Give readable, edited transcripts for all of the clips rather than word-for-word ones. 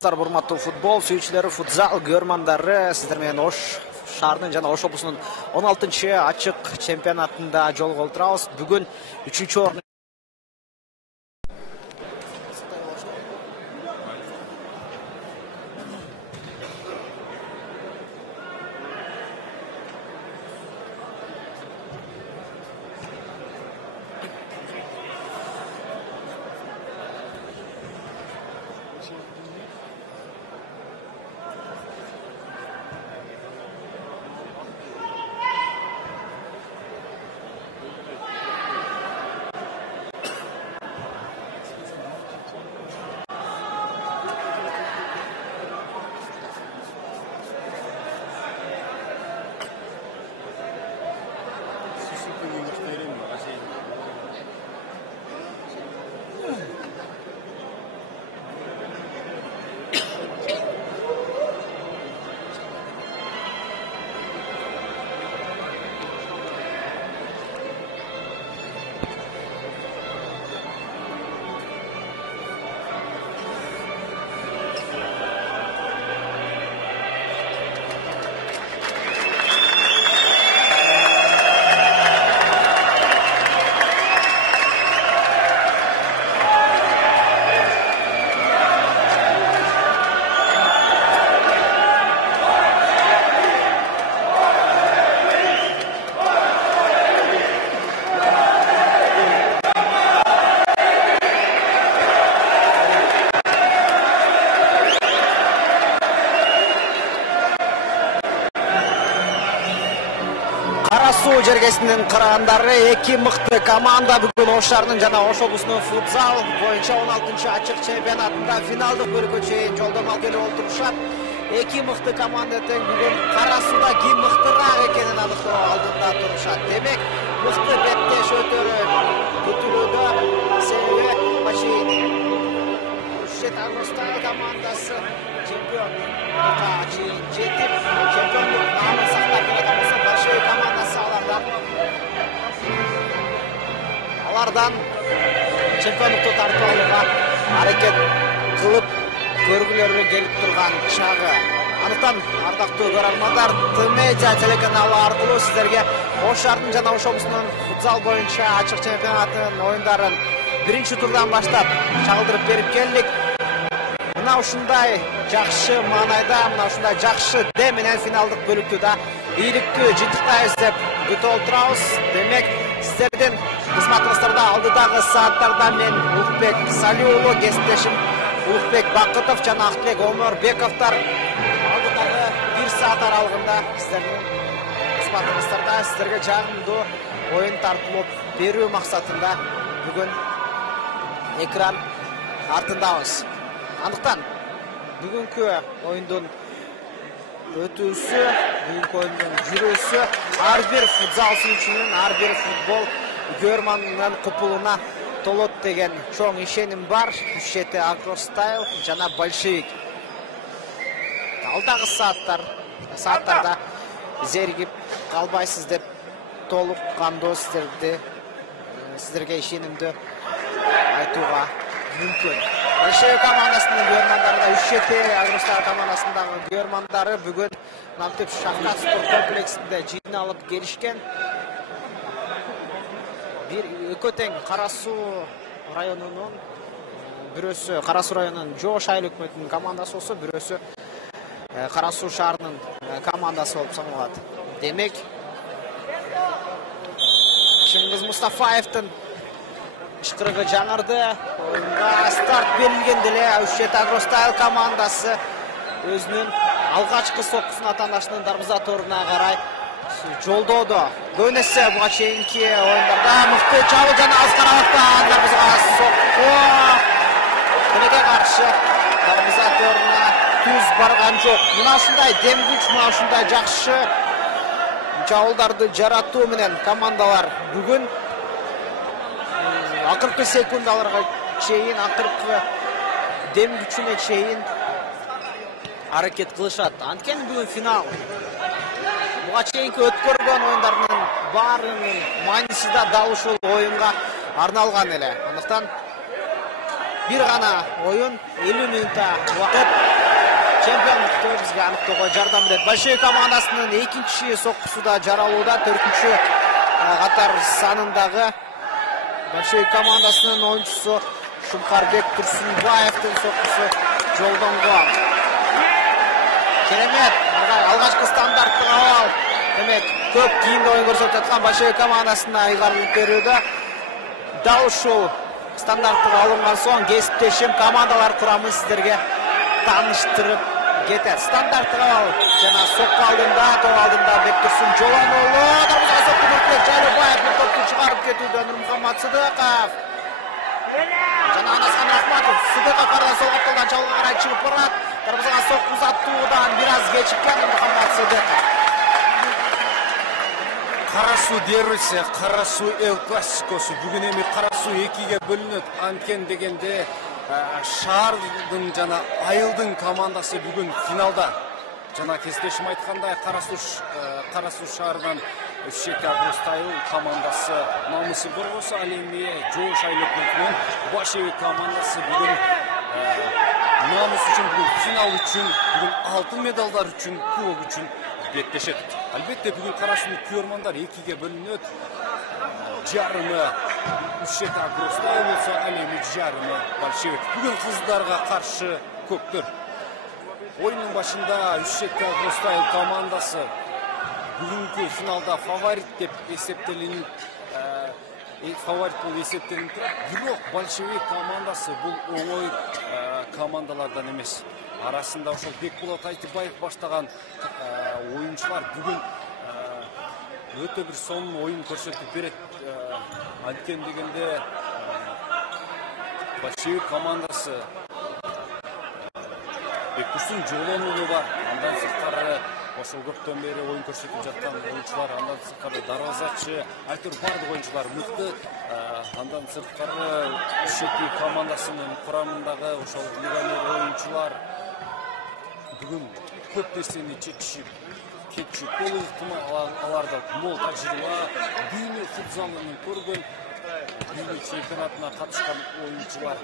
Бурматтуу футбол сүйүүчүлөрү, футзал көрмандары, сиздер менен Ош шаарынын жана Ош облусунун 16-чы ачык чемпионатында жолугуп отурабыз. Бүгүн 3-чү орун Карасуу жергесинин карагандары эки мыкты команда бүгүн Ош шаарынын жана Ош облусунун футзал боюнча 16-чы ачык чемпионатында финалдык бөлүккө чейин жолдомо келип отурушат. Эки мыкты команда тең бүгүн Карасууда ким мыктыраак экенин аныктоо алдында турушат. Демек, мыкты беттеш өтөрү күтүлүүдө, себеби Ушет Агростайл командасы чемпиондукка чейин жетип, чемпиондук наамын сактап келе болсо, Баршеви командасы алардан чемпиондукту тартып алууга аракет кылып көргүлөрү келип турган чагы. Андыктан ардактуу көрөрмандар, Т-Медиа телеканалы аркылуу сиздерге Ош шаарынын жана Ош облусунун футзал боюнча ачык чемпионатынын оюндарын биринчи турдан баштап чагылдырып берип келдик. Мына ушундай жакшы маанайда, мына ушундай жакшы дем менен финалдык бөлүктү да ийгиликтүү жыйынтыктайбыз деп күтүп отурабыз. Демек, сиздердин кызматыңыздарда алдыдагы сааттарда мен Улукбек Салиулу, кесиптешим Улукбек Бакытов жана Актылек Оморбековдор алдыдагы 1 саат аралыгында сиздердин кызматыңыздарда сиздерге жагымдуу оюн тартуулап берүү максатында бүгүн экран артындабыз. Андыктан бүгүнкү оюндун өтүүсү, бүгүнкү оюндун жүрүүсү ар бир футзал сүйүүчүнүн, ар бир футбол көрөрманынын купулуна толот деген чоң ишеним бар. Ушет Агростайл жана Большевик. Алдагы сааттарда зеригип калбайсыз деп толук кандуу сиздерге ишенимдүү айтууга мүмкүн. Большевик командасынын көрөрмандары да Ушет Агростайл командасындагы көрөрмандары бүгүн мынтип Шавкат спорт комплексинде жыйналып келишкен. Экөө тең Карасуу районунун бирөөсү Карасуу районунун Жоош айыл өкмөтүнүн командасы болсо, бирөөсү Карасуу шаарынын командасы болуп саналат. Демек, Чыңгыз Мустафаевдин ышкырыгы жаңырды. Оюнга старт берилгенде эле Ушет Агростайл командасы өзүнүн алгачкы соккусун атаандашынын дарбыза торуна карай жолдоодо. Көбүнесе буга чейинки оюндарда мыкты чабуул жана аз карабаттан дарбызага сокку. Кенеге каршы дарбыза торуна түз барган жок. Мына ушундай демгүч, мына ушундай жакшы чабуулдарды жаратуу менен командалар бүгүн акыркы секундаларга чейин, акыркы дем күчүнө чейин аракет кылышат. Анткени бүгүн финал. Буга чейинки өткөргөн оюндардын баарынын мааниси да дал ушул оюнга арналган эле. Андыктан bir gana oyun 50 minutта uақыт чемпиондукту бизге аныктоого жардам берет. Большевик командасынын экинчи соккусу да жаралууда, 4-чү катар санындагы Большевик командасынын оюнчусу Шумкарбек Турсунбаевдин соккусу жолдонгон. Керемет, алгачкы стандарттык абал. Демек, көп кийинде оюн көрсөтүп жаткан Большевик командасына ыйгарылып берүүдө. Дал ушул стандарттык алынган соң кесиптешим командалар курамын сиздерге тааныштырып кетет. Стандарттык абал жана сокку алдында, топ алдында Бектурсун Жолонуулу, дарбазага сокку Нурбек Жайлыбаев бул топту чыгарып кетүүдө Нурмухаммад Сыдыков. Жана Анасхан Рахматов Сыдыков кардан сол капталдан чалга карай чыгып барат. Дарбазага сокку узаттуудан бир аз кечиккен Нурмухаммад Сыдыков. Карасуу дербиси, Карасуу эл классикосу бүгүн эми Карасуу 2-ге бөлүнөт. Анткени дегенде шаардын жана айылдын командасы бүгүн финалда. Жана кесиптешим айткандай Карасуу шаарынан Üşşeka Агростайыл командасы намысы борбосу, ал эми Жоош Айлөкмөтүнүн Большевик командасы бүгүн намыс үчүн, бүгүн финал үчүн, бүгүн алтын медалдар үчүн, кубок үчүн беттешет. Албетте бүгүн Карасуу күйөрмандар 2-ге бөлүнөт. Жарымы Üşşeka Агростайыл болсо, ал эми жарымы Большевик. Бүгүн кыздарга каршы көктөр. Oyunun başında Üşşeka Агростайыл командасы бүгүнкү финалда фаворит деп эсептелинip фаворит болуп эсептелинип турат. Бирок Большевик командасы бул оңой командалардан эмес. Арасында ошол Бекболот Айтыбаев баштаган оюнчулар бүгүн өтө бир сонун оюн көрсөтүп берет. Анткени дегенде Большевик командасы Бектурсун Жолонуулу бар, андан сырткары ошол көптөн бери оюн көрсөтүп жаткан оюнчулар, андан сырткары дарбазачы, айтор бардык оюнчулар мыкты. Андан сырткары Üşşeka командасынын курамындагы ошол легионер оюнчулар бүгүн көп нерсени чечишип кетишип болуп, аларда мол тажрыйба, дүйнө футзалын көргөн, дүйнө чемпионатына катышкан оюнчулар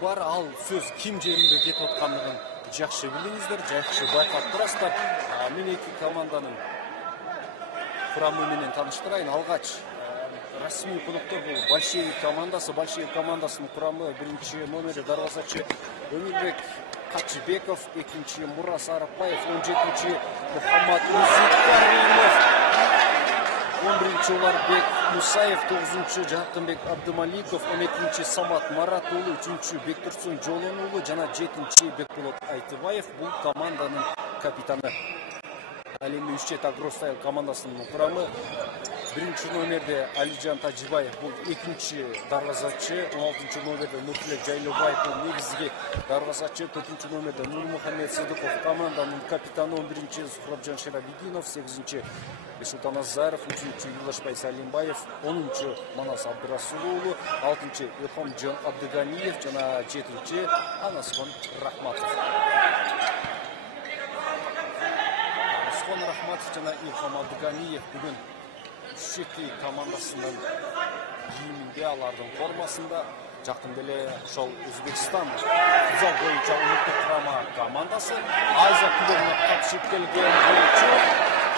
бар. Ал сөз ким жеринде кетип аткандыгын жакшы билиңиздер, жакшы байкап турасыздар. Мен эки команданын курамы менен тааныштырайын. Алгач расмий коноктор бул Большевик командасы. Большевик командасынын курамы 1-чи номери дарбазачы Өмүрбек Качыбеков, 2-чи Мурас Арапбаев, 17-чи Мухаммад Узикаримов, 11-чи Уларбек Мусаев, 9-чу Жаркынбек Абдымаликов, 12-чи Самат Маратуулу, 3-чү Бектурсун Жолонуулу жана 7-чи Бекболот Айтыбаев бул команданын капитаны. Ал эми Üşşeka Агростайыл командасынын курамы 1-чи номерде Алижан Тажибаев бул 2-чи дарбазачы, 16-чы номерде Нурбек Жайлыбаев бул негизги дарбазачы, 4-чү номерде Нурмухаммед Сыдыков команданын капитаны, 11-чи Сухрабжан Шерабигинов, 8-чи Бесултан Азаров, 3-чү Юлдашбай Салимбаев, 10-чү Манас Абдырасулуулу, 6-чы Илхомжон Абдыганиев жана 7-чи Анасхан Рахматов. Анасхан Рахматов жана Илхом Абдыганиев бүгүн Üşşeka командасынын кийиминде, алардын формасында. Жакында эле ошол Өзбекстан футзал боюнча улуттук курама командасы Азия кубогуна катышып келген боюнчу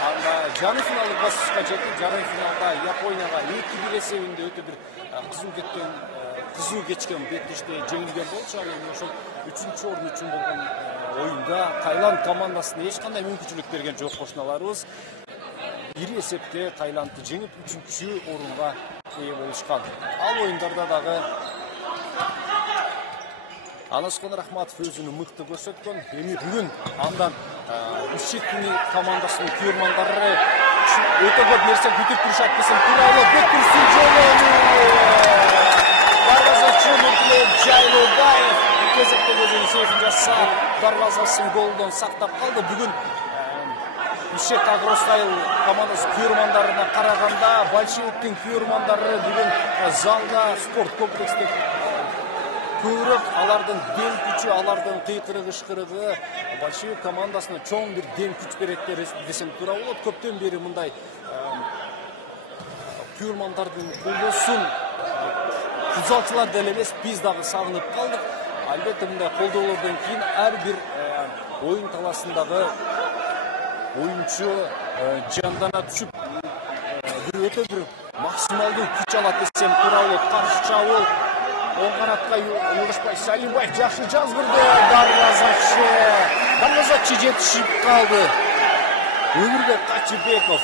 анда жарым финалдык баскычка жетип, жарым финалда Японияга 2-1 эсебинде өтө бир кызуу кечкен беттеште жеңилген болчу. Ал эми ошол 3-чү орун үчүн болгон оюнда Таиланд командасына эч кандай мүмкүнчүлүк берген жок кошуналарыбыз. Ири эсепте Таиландты жеңип 3-чү орунга ээ болушкан. Ал оюндарда дагы Анасхан Рахматов өзүнүн мыкты көрсөткөн. Эми бүгүн андан Üşşeka командасынын күйөрмандары өтө көп нерсе күтүп турушат десем тууралуу. Бектурсун Жолонуу, дарбазачы Нурбек Жайлыбаев кезекте өзүнүн сейфин жасап, дарбазасын голдон сактап калды. Бүгүн Üşşeka Агростайыл командасы күйөрмандарына караганда Большевиктин күйөрмандары бүгүн залда, спорт комплексте көбүрөөк алардын дем күчү, алардын кыйкырыгы, ышкырыгы Большевик командасына чоң бир дем күч берет десем туура болот. Көптөн бери мындай күйөрмандардын колдосун футзалчылар деле эмес, биз дагы сагынып калдык. Албетте мындай колдоолордон кийин ар бир оюн таласындагы оюнчу жандана түшүп бир өтө бир максималдуу күч алат десем туура болот. Каршы чабуул оң канатка Юлдашбай Салимбаев жакшы жазгырды. Дарвазачы жетишип калды. Өмүрбек Качыбеков.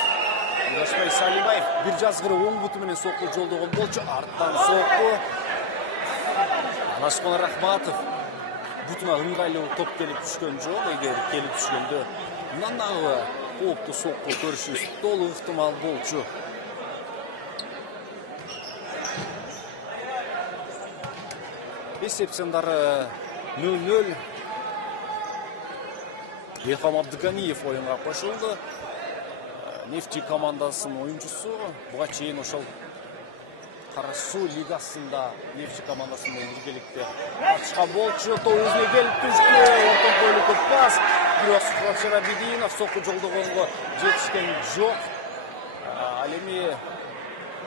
Юлдашбай Салимбаев бир жазгыры оң буту менен сокку жолдогон болчу. Арттан сокку. Анашкон Рахматов бутуна ыңгайлуу топ келип түшкөн жок. Эгер келип түшкөндө мындан дагы кооптуу сокку көрүшүбүз толук ыктымал болчу. Есеп сандары 0-0. Бехам Абдыганиев оюнга кошулду. Нефти командасынын оюнчусу. Буга чейин ошол Кара Суу лигасында Нефти командасында биргеликте катышкан болчу. Топ өзүнө келип түштү. Ортон койлук пас. Бирок Шарабидинов сокку жолдогонго жетишкен жок. Ал эми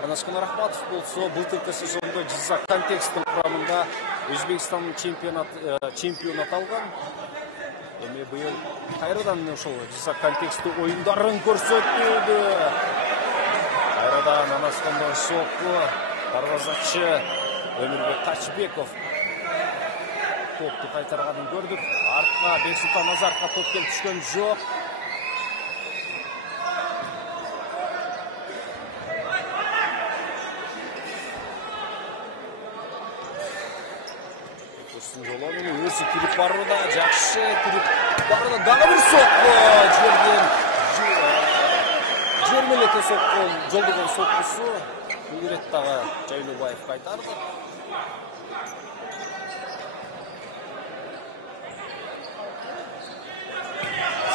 Анашкон Рахматов болсо былтыркы сезондо Жизак контексттин курамында Өзбекстандын чемпионат алган. Эми быйыл кайрадан ошол Жизак контексттүү оюндарын көрсөттү. Кайрадан Анашкондон сокку. Дарвазачы Өмүрбек Качыбеков топту кайтарганын көрдүк. Артка Бексултан Назаровго топ келип түшкөн жок. Өзү кирип барууда, жакшы кирип барууда. Дагы бир сокку жерден жермелете сокку жолдогон соккусу. Бул ирет дагы Жайлубаев кайтарды.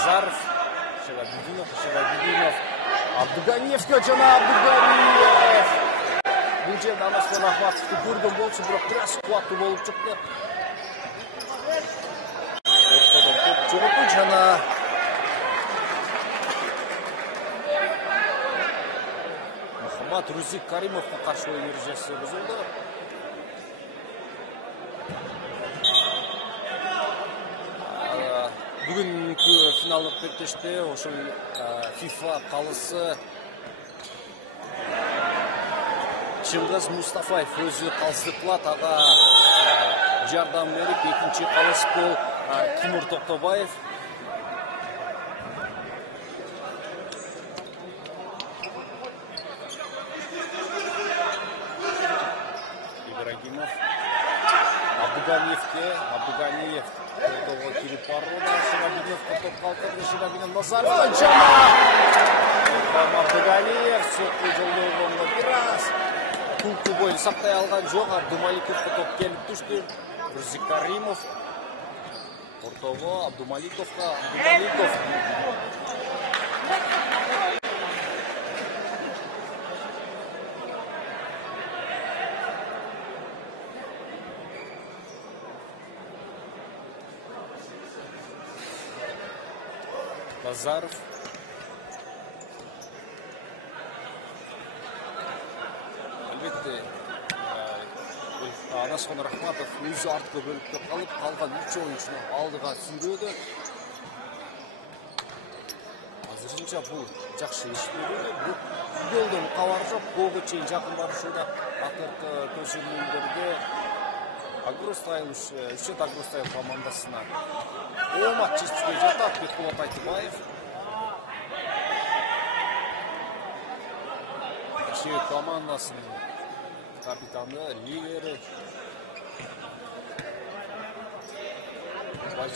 Заров, Шарабидинов, Абдыганиевке жана Абдыганиев. Бул жерде Анашкон Рахматовду көргөн болчу, бирок бир кубаттуу болуп чыкты. Жана Мухаммад Рузик Каримовго каршы оюн эрежеси бузулду. Бүгүнкү финалдык беттеште ошол FIFA калысы Чыңгыз Мустафаев өзү калысты кылат. Ага жардам берип экинчи калыс бул Тимур Токтобаев. Ибрагимов Абдыганиев тоого кирип барууда. Шарабидиновго топ калтырды. Шарабидинов Назаровдон жана Абдыганиев сокку жолдогонго бир аз тулку боюн сактай алган жок. Абдумаликовго топ келип түштү. Рузик Каримов ортого Абдумаликовго. Назаров. Албетте Анашкон Рахматов өзү артка бөлүктө калып, калган 3 оюнчуну алдыга сүйрөдү. Азырынча бул жакшы иш берди. Бул голдон кабар жок. Голго чейин жакын барышууда акыркы көзөмөлдөрдө Агростайл командасына оомат жетишпей жатат. Бекболот Айтыбаев Чек командасынын капитаны, лидери.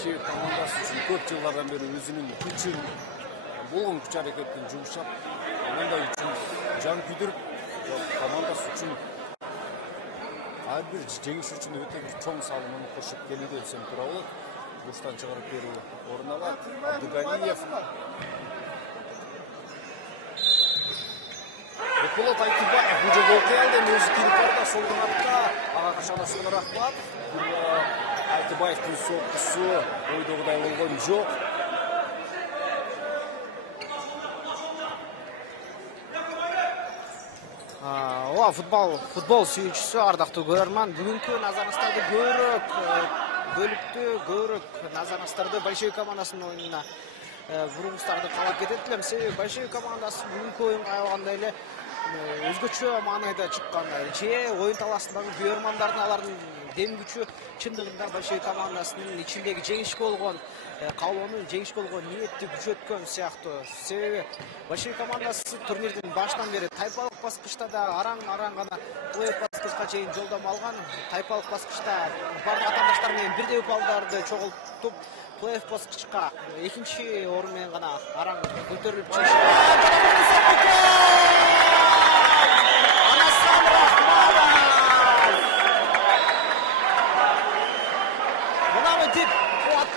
Чек командасы үчүн көп жылдардан бери өзүнүн күчүн, болгон күч аракетин жумшап, мындай үчүн жан күйдүрүп, командасы үчүн ар бир жеңиш үчүн өтө бир чоң салымын кошуп келүүдө десем туура болот. Буштан чыгарып берүү орун алат. Абдыганиев. Бекболот Айтыбаев бул жерде окуй алды. Өзү кирип барды, сол канатта ага Анашкон Рахматов. Айтыбаевдин соккусу ойдогудай болгон жок. Футбол сүйүүчүсү, ардактуу көрөрман, бүгүнкү назарыңыздарды көбүрөөк бөлүктү көбүрөөк назар астырды большевик командасынын оюнуна. Бургустарды калап кетет элем. Себеби большевик командасы бүгүнкү оюнга аябагандай эле өзгөчө маанайда чыккан. Же оюн талаасындагы күйөрмандардын алардын дем күчү чындыгында большевик командасынын ичиндеги жеңишке болгон каалоонун, жеңишке болгон ниетти күчөткөн сыяктуу. Себеби большевик командасы турнирдин башынан бери тайпалык баскычта да араң гана плей-офф баскычка чейин жолдомо алган. Тайпалык баскычта бардык атаандаштар менен бирдей балдарды чогултуп, плей-офф баскычка экинчи орун менен гана араң көтөрүлүп чыгышты.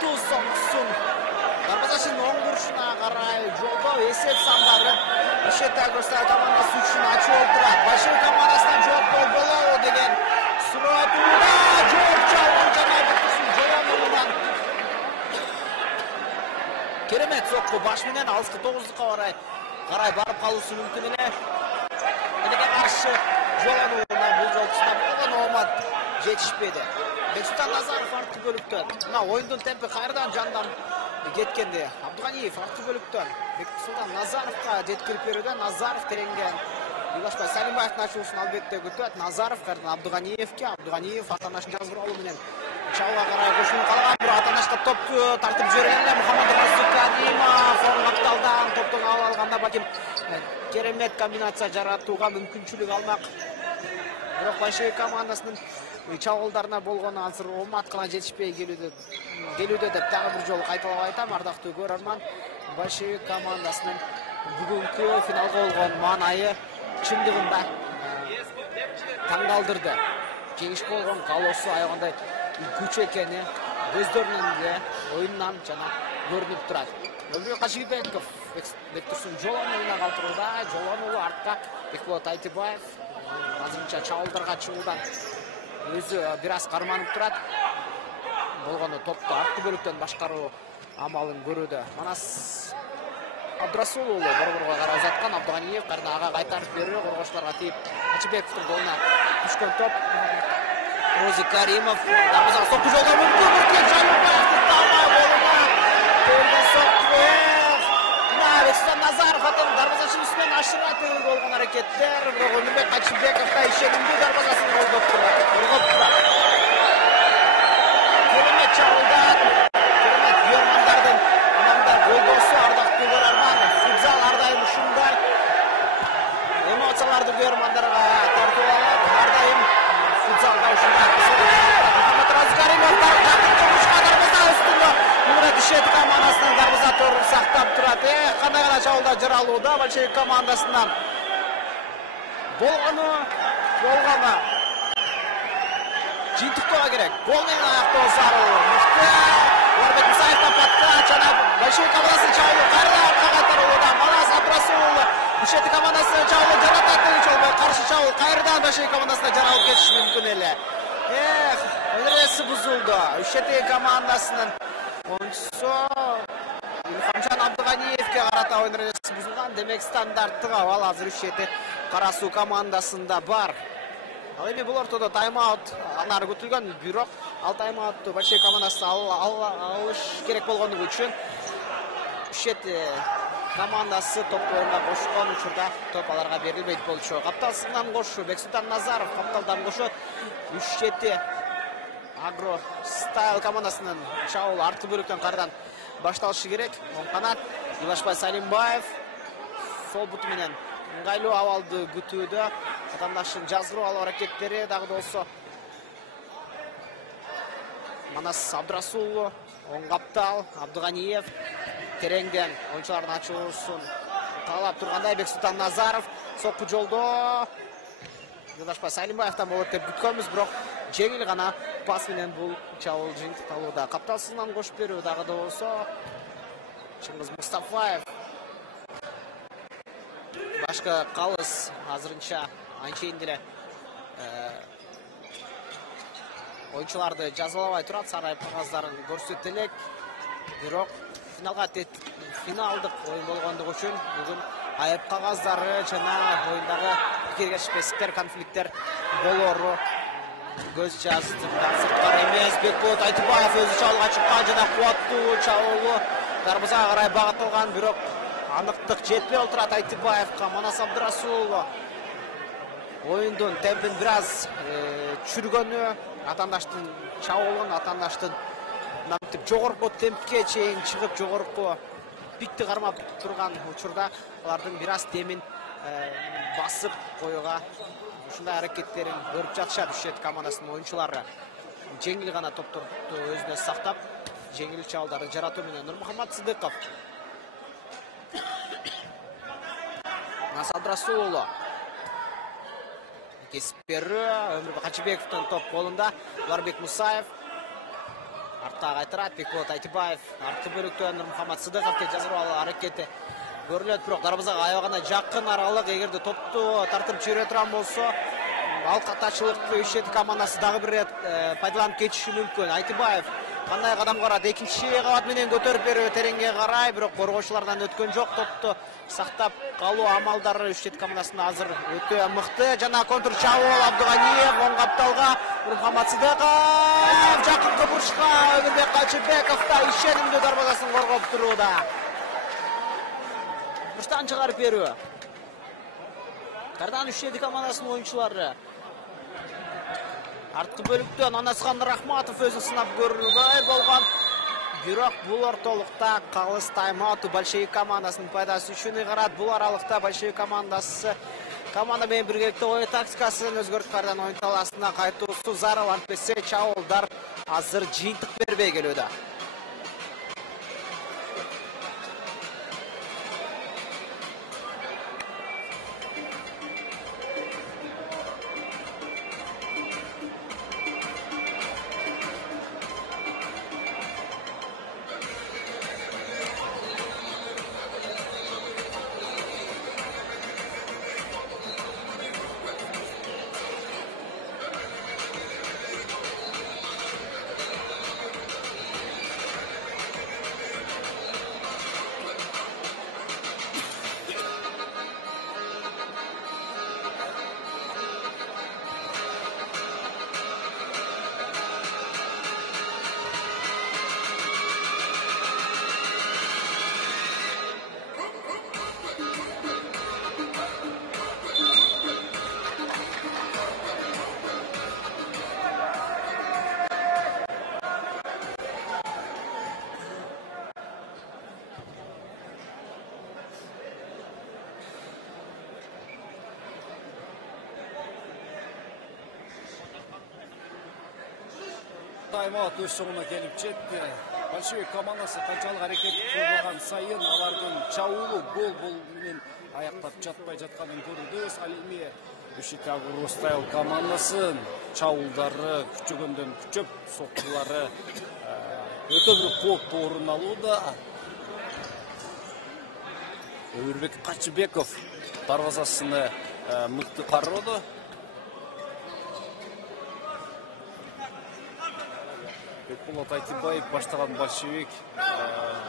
Соңгусун дарбазашынын оң бурушуна карай жолдоо эсеп сандары Ишетагырстан командасы үчүн ачуу болуп турат. Большевик командасынан жооп болболобу деген суроо айтылууда. Жооп чалган жана Жолонулудан керемет сокку баш менен алыскы 9-ка карай барып калуусу мүмкүн эле. Эдеге каршы Жолонулудан бул жолку сынап болгон оомат жетишпеди. Бексултан Назаров артқы бөліктен. Мына ойындың темпі қайырдан жандан кеткенде. Абдуганиев артқы бөліктен. Бексултан Назаровқа жеткіріп беруде. Назаров тереңген. Илашбай Салимбаевтың ачуысын албетте күтөт. Назаров қайырдан Абдуганиевке. Абдуганиев атанашын жазғыралу менен чалға қарай көшінің қалған. Бір атанашқа топты тартып жөргенле. Мухаммад Расулкадимов оң апталдан топтың алғанда баким керемет комбинация жаратуға мүмкіншілік алмақ. Бирок большевик командасынын чабуулдарына болгон азыр ооматкына жетишпей келүүдө деп дагы бир жолу кайталап айтам. Ардактуу көрөрман, большевик командасынын бүгүнкү финалга болгон маанайы чындыгында таңдалдырды. Жеңишке болгон каалоосу аябагандай күч экени көздөрүнөн эле оюндан жана көрүнүп турат. Өмүрбек Качыбеков Бектурсун Жолонулуна калтырууда. Жолонулу артка Бекболот Айтыбаев азырынча чабуулдарга чыгуудан өзү бир аз карманып турат. Болгону топту арткы бөлүктөн башкаруу амалын көрүүдө. Манас Абдрасулулу борборго карай узаткан. Абдуганиев кайрадан ага кайтарып берүү, коргоочуларга тийип Качыбековдун голуна түшкөн топ. Рози Каримов дарбазага сокку жолдоо мүмкүн. Жалыбаевдин талмай голуна келген сокку. Бексултан Назаров атын дарбазашынын үстүнөн ашыра төгүлгө болгон аракеттер. Бирок Өмүрбек Качыбеков да ишенимдүү дарбазасын колдоп турат. Керемет чабуулдар, керемет күйөрмандардын мында голдоосу ардактуу көрөрман. Футзал ар дайым ушундай эмоцияларды күйөрмандарга тартып алат. Ар дайым футзалга ушундай Мухаммад Разгаримов дарбаза үстүндө Мурат Ишет командасынын дарбаза торун сактап турат. Кандай гана чабуулдар жаралууда большевик командасынан. Болгону жыйынтыктоо керек. Гол менен аяктоо зарыл. Орбек Мусаевдин патка жана большевик командасынын чабуулу кайрадан арка кайтарууда. Манас Абдрасулов Ишет командасынын чабуулу жаратат деген чабуул. Каршы чабуул кайрадан большевик командасына жаралып кетиши мүмкүн эле. Өнөрөсү бузулду. Ишет командасынын оюнчусу Илхамжан Абдуганиевке карата ойнорасы бузулган. Демек стандарттык абал азыр Ишет Карасуу командасында бар. Ал эми бул ортодо тайм-аут анары күтүлгөн, бирок ал тайм-аутту большевик командасы алыш керек болгону үчүн Ишет командасы топту оюнга кошкон учурда топ аларга берилбейт болчу. Капталсынан кошу Бексултан Назаров капталдан кошот. Ишет Агро Стайл командасынын чабуул арткы бөлүктөн кайрадан башталышы керек. Оң канат Илашбай Салимбаев сол буту менен ыңгайлуу абалды күтүүдө. Атамдашын жазгыруу алуу аракеттери дагы да болсо. Манас Абдрасулу оң каптал Абдуганиев тереңден оюнчулардын ачуусун талап тургандай. Бексултан Назаров сокку жолдоо. Илашбай Салимбаевтан болот деп күткөнбүз, бирок жеңил гана пас менен бул чабуул жыйынтыкталууда. Капталсынан кошуп берүү дагы да болсо Чыңгыз Мустафаев. Башка калыс азырынча анчейин деле оюнчуларды жазалабай турат. Сарайып кагаздарын көрсөтө элек. Бирок финалдык оюн болгондугу үчүн бүгүн айып кагаздары жана оюндагы пикир кетишпестиктер, конфликттер болору көз жазды. Сырттан емес, Бекболот Айтыбаев өзі чабуылға шыққан, жана қуаттуу чабуылы дарбазаға қарай бағытталған, бирок анықтық жетпей отурат Айтыбаевка. Манас Абдрасулов ойындың темпин бираз чүргөнү, атандаштын чабуылын, атандаштын намтип жогорку темпке чейин чыгып, жогорку пикти кармап турган учурда алардын бираз темин басып коюга ушундай аракеттерин көрүп жатышат. Үшет командасынын оюнчулары жеңил гана топторду өзүнө сактап, жеңил чабуулдарды жаратуу менен Нурмухаммад Сыдыков. Насад Расулулу кесип берүү, Өмүрбек Качыбековдун топ колунда. Уларбек Мусаев артта кайтырат. Бекболот Айтыбаев арткы бөлүктө Нурмухаммад Сыдыковго жазып алуу аракети көрүлөт, бирок дарбазага аябагана жакын аралык. Эгерде топту тартып жибере турган болсо, ал катачылыкты Үшет командасы дагы бир рет пайдаланып кетиши мүмкүн. Айтыбаев кандай кадам карат? Экинчи кабат менен көтөрүп берүү тереңге карай, бирок коргоочулардан өткөн жок. Топту сактап калуу амалдары Үшет командасында азыр өтө мыкты. Жана контр чабуул Абдыганиев оң капталга. Нурмухаммад Сыдыков жакынкы бурчка Өмүрбек Качыбеков да ишенимдүү дарбазасын коргоп турууда. Бурчтан чыгарып берүү. Кардан Үшет командасынын оюнчулары арткы бөлүктөн Анасхан Рахматов өзүн сынап көрбөй болгон. Бирок бул ортолукта калыс тайм-аут Большевик командасынын пайдасы үчүн ыгарат. Бул аралыкта Большевик командасы команда менен биргеликте ой тактикасын өзгөртүп кардан оюн талаасына кайтуусу зарыл. Антпесе чабуулдар азыр жыйынтык бербей келүүдө. Тайм-аут өз соңуна келип жетти. Большевик командасы канчалык аракет кылган сайын алардын чабуулу гол менен аяктап жатпай жатканын көрүбүз. Ал эми Үшет Агростайл командасынын чабуулдары күчөгөндөн күчөп, соккулары өтө бир кооптуу орун алууда. Өмүрбек Качыбеков дарбазасыны мыкты кароодо. Бекболот Айтыбаев баштаган Большевик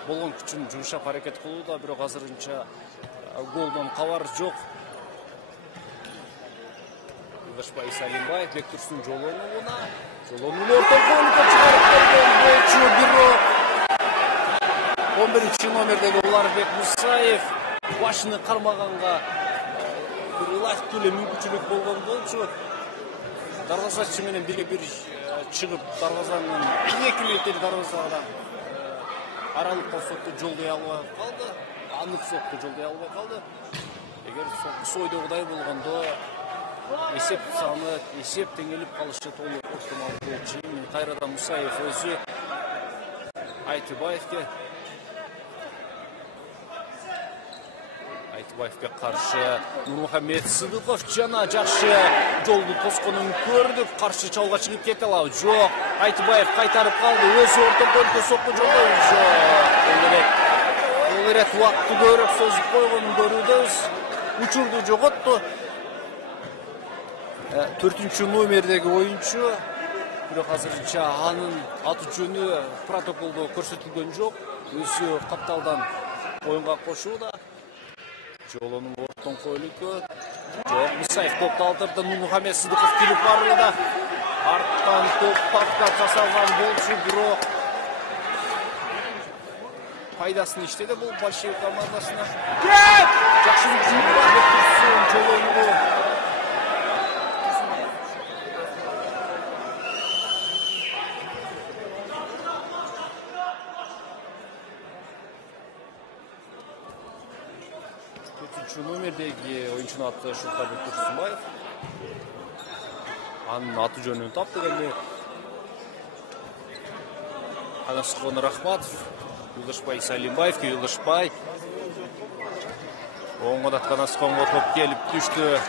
болгон күчүн жумшап аракет кылууда, бирок азырынча голдон кабар жок. Ылдашбай Салимбаев Бектурсун жолонууна, ортогонго чыгарып берген болчу, бирок 11-чи номердеги Уларбек Мусаев башыны кармаганга бир ылайыктуу эле мүмкүнчүлүк болгон болчу. Дарбазачы менен бири-бир чыгып дарбазанын 2 метр дарбазага аралыкка сокку жолдой албай калды. Анык сокку жолдой албай калды. Эгер сокку ойдогудай болгондо эсеп саны, эсеп теңелип калышы толук ыктымал болчу. Кайрадан Мусаев өзү Айтыбаевке каршы Нурмухаммед Сыдыков жана жакшы жолду тосконун көрдүк. Каршы чабуулга чыгып кете алабы? Жок. Айтыбаев кайтарып калды. Өзү ортогонго сокку жолдой. Жок. Бул рет убакытты көбүрөөк созуп койгонун көрүүбүз. Учурду жоготту. 4-чү номердеги оюнчу. Бирок азырынча анын аты жөнү протоколдо көрсөтүлгөн жок. Өзү капталдан оюнга кошууда. Жолонун ортон койлукку. Жок, Мусаев топту алдырды. Нурмухаммед Сыдыков келип барууда. Арттан топ пактап жасалган болчу, бирок пайдасын иштеди бул большевик командасына. Жакшы жолонуу. Номердеги oyuncu'nun attığı şutta bir Tursunbayev. Anın atı jönünü taptı geldi. Anasıkon Rahmatov, Yuldaşbay Salimbayev, Yuldaşbay. Оңға Анасыkonga top gelip düştü.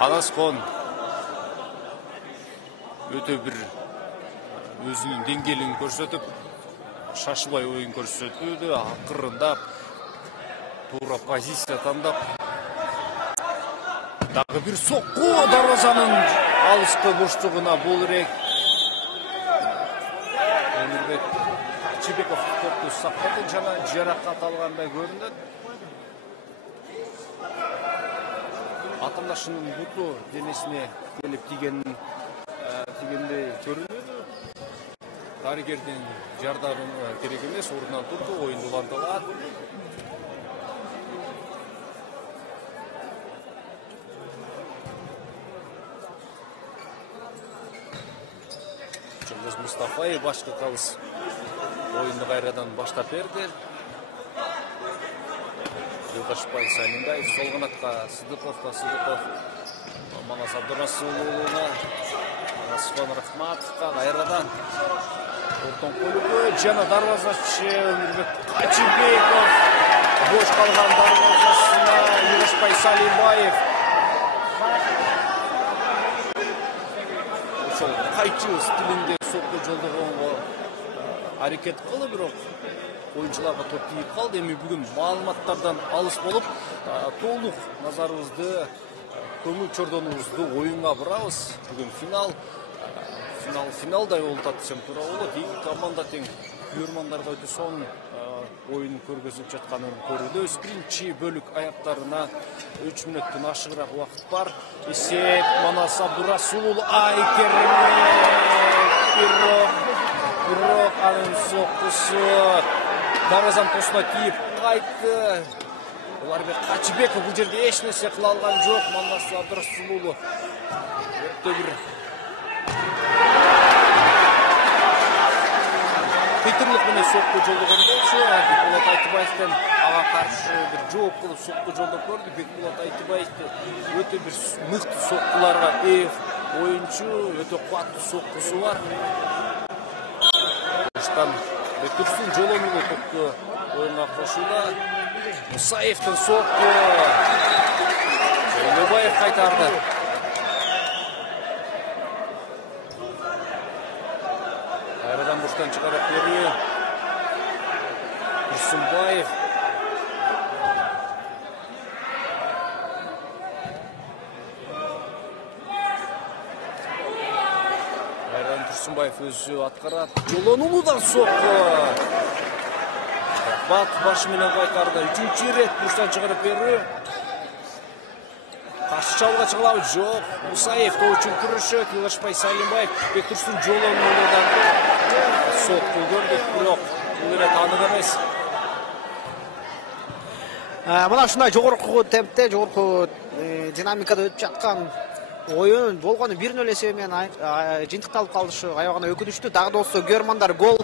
Anasıkon öte bir özünün dengeliğini көрсөтүп, шашылбай ойын көрсөтүүдө, акырындап тура позиция тандап. Дагы бир сокку дарвазанын алыскы бурчтугуна бул рек. Өмүрбек Чебеков топту сактады, жана жаракат алгандай көрүнөт. Атымдашынын буту денесине келип тигендей көрүнөдү. Дарыгердин жардамы керек эмес, ордунан турду, оюн улантылат. Жолдос Мустафаев башкы калыс oyundu kayradan başlap berdi. Yıldaşbay Salimbayev sol kanatqa Sıdıkov'ga, Sıdıkov Manas Abdurasulu'na, Anasıkon Rahmatov'ga kayradan orton kolubu, jana darvazachı Өмүрбек Качыбеков boş kalgan darvazasına Yıldaşbay Salimbayev ошол кайчы стилинде сокку жолдогонго hareket kılı bирок oyuncularga топ тийип калды. Эми бүгүн маалыматтардан алыс болуп, толук назарыбызды, көңүл чордонубузду оюнга бурабыз. Бүгүн финалдай болуп атсам туура болот. Эки команда тең, күйөрмандарга өтө сонун oyun көргөзүп жатканын көрүбүз. Биринчи бөлүк аяктарына 3 мүнөттөн ашыгыраак убакыт бар. Эсеп Манас Абдурасулул Бирок анын соккусу дарвазанын тосуна тийип кайтты. Уларбек Качыбеков бул жерде эч нерсе кыла алган жок. Манас Абдурасулуу өтө бир Питерлик менен сокку жолдогон болчу. Бекболот Айтыбаевден ага каршы бир жооп кылып сокку жолдоп көрдү. Бекболот Айтыбаевди өтө бир мыкты соккуларга ээ оюнчу, өтө кубаттуу соккусу бар. Бектурсун жолонуу топту оюнга кошууда. Мусаевдин сокку Жолобаев кайтарды. Кайрадан буштан чыгарып берүү. Турсунбаев Турсунбаев өзү аткарат. Жолонуудан сокку. Бат башы менен кайтарды. 3-чү рет буштан чыгарып берүү. Каршы чабууга чыгылабы? Жок. Мусаев тоо үчүн күрөшөт. Yıldaşbay Salimbayev Бектурсун жолонуудан сокку көрдүк, бирок бул эле таанып эмес. Мына ушундай жогорку темпте, жогорку динамикада өтүп жаткан oyun болгону 1-0 эсеби менен жыйынтыкталып калышы аябагана өкүнүчтүү. Дагы да болсо көрмандар гол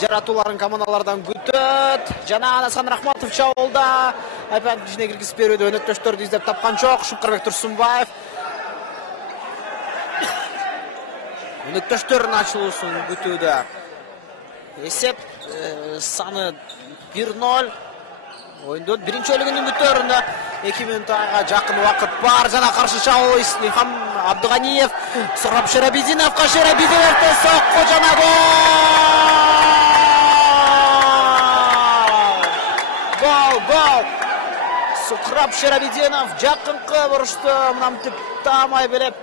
жаратууларын командалардан күтөт. Жана Анасыкон Рахматов чабуулда айпанын ичине киргизип берүүдө өнөктөштөрдү издеп тапкан жок. Шукарбек Турсунбаев өнөктөштөрдүн ачылуусун күтүүдө. Эсеп саны 1-0. Oyunda birinci bölümünün bütöründe 2 minut'a жақын уақыт бар. Жана каршы чабуул Ислам Абдыганиев, Сохраб Шерабидиновго, Шерабидинов сокку жана гол. Сохраб Шерабидинов жакынкы бурушту мынантип таамай берип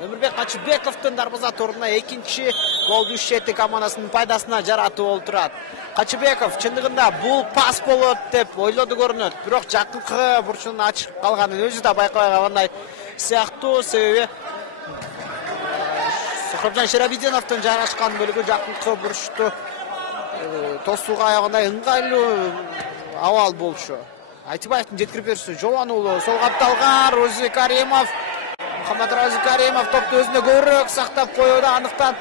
Өмүрбек Качыбековдун дарбаза торуна экинчи гол düşетти командасынын пайдасына жаратуу болуп турат. Качыбеков чындыгында бул пас болот деп ойлоду көрүнөт. Бирок жакынкы бурчунун ачып калганын өзү да байкабай калгандай сыяктуу. Себеби Сухрабжан Шерабидиновдун жайгашкан бөлүгү жакынкы бурчту тосууга аягында ыңгайлуу абал болчу. Айтыбаевдин жеткирип берүүсү Жолон уулу сол капталган Розик Каримов. Мухаммад Розик Каримов топту өзүнө көбүрөөк сактап коюуда. Андыктан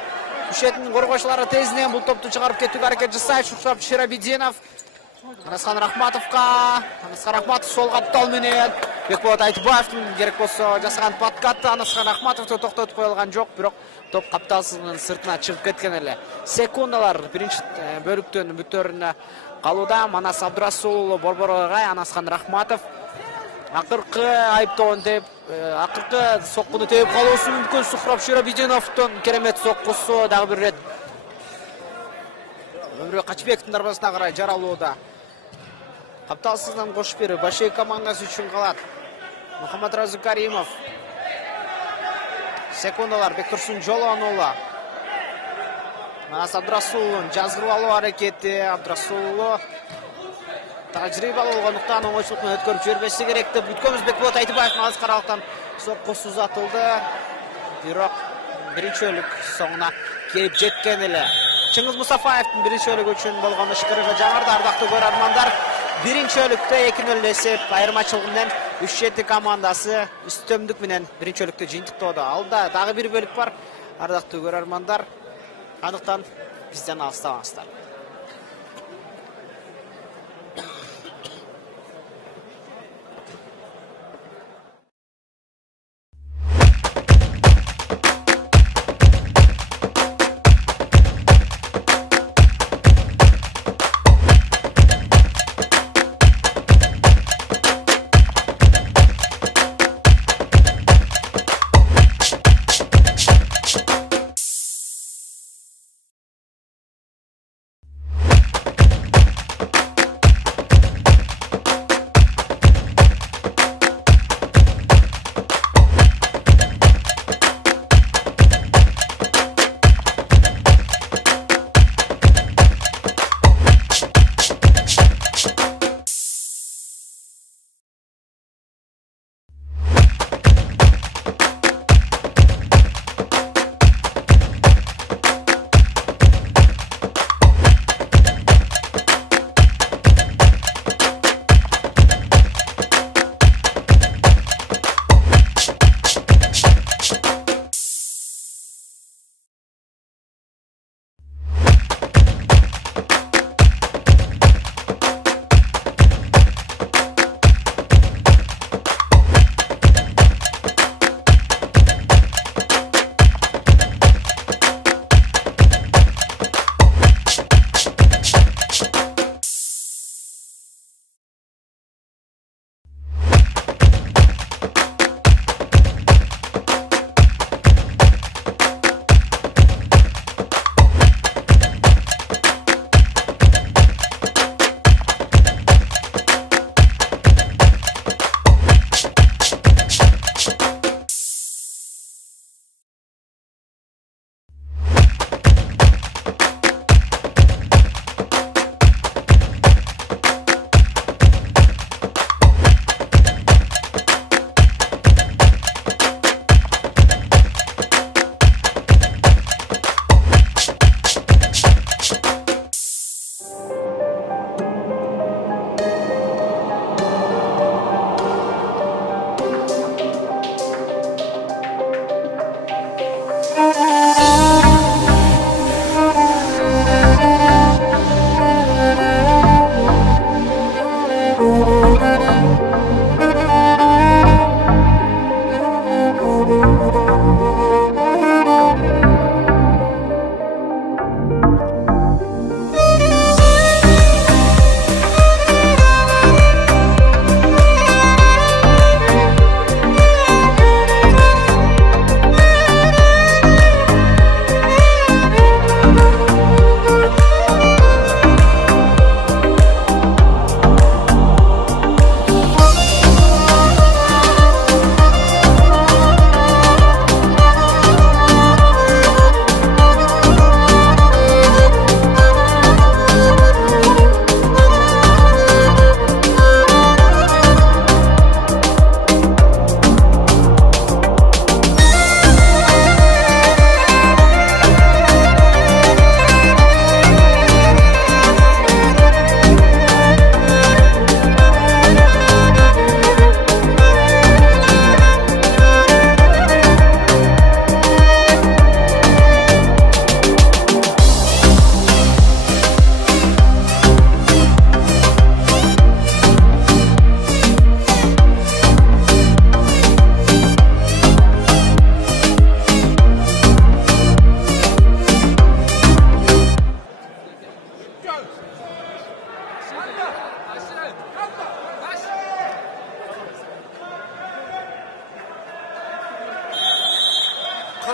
Күшеттин коргоочулары тезинен бул топту чыгарып кетүүгө аракет жасайт. Сухраб Шерабидинов Анасхан Рахматовго. Анасхан Рахматов сол каптал менен Бекболот Айтыбаевдин керек болсо жасаган подкатты Анасхан Рахматовду токтотуп коюлган жок, бирок топ капталсынын сыртына чыгып кеткен эле. Секундалар биринчи бөлүктүн бүтөрүнө калууда. Манас Абдурасулов Борборгай, Анасхан Рахматов акыркы айыптоон деп акыркы соккуну теуп калуусу мүмкүн. Сухраб Шерабидиновдун керемет соккусу дагы бир рет Өмүрбек Качбековдун дарбазасына карай жаралууда. Капталсыздан кошуп берүү Башей командасы үчүн калат. Мухаммад Розик Каримов. Секундалар Бектурсун Жолон уулу. Манас Абдурасуловдун жазгырып алуу аракети. Абдурасулов тажрыйбалуу болгондуктан оңойчулук менен өткөрүп жибербеши керек деп бүткөнбүз. Бекболот Айтыбаевдин алыс каралыктан соккусу узатылды. Бирок биринчи бөлүк соңуна келип жеткен эле. Чыңгыз Мусафаевдин биринчи бөлүгү үчүн болгон ышкырыгы жаңырды. Ардактуу көрөрмандар, биринчи бөлүктө 2-0 эсеп айырмачылык менен 3-7 командасы үстөмдүк менен биринчи бөлүктө жыйынтыктоодо. Алда дагы бир бөлүк бар. Ардактуу көрөрмандар, андыктан бизден алыстабаңыздар.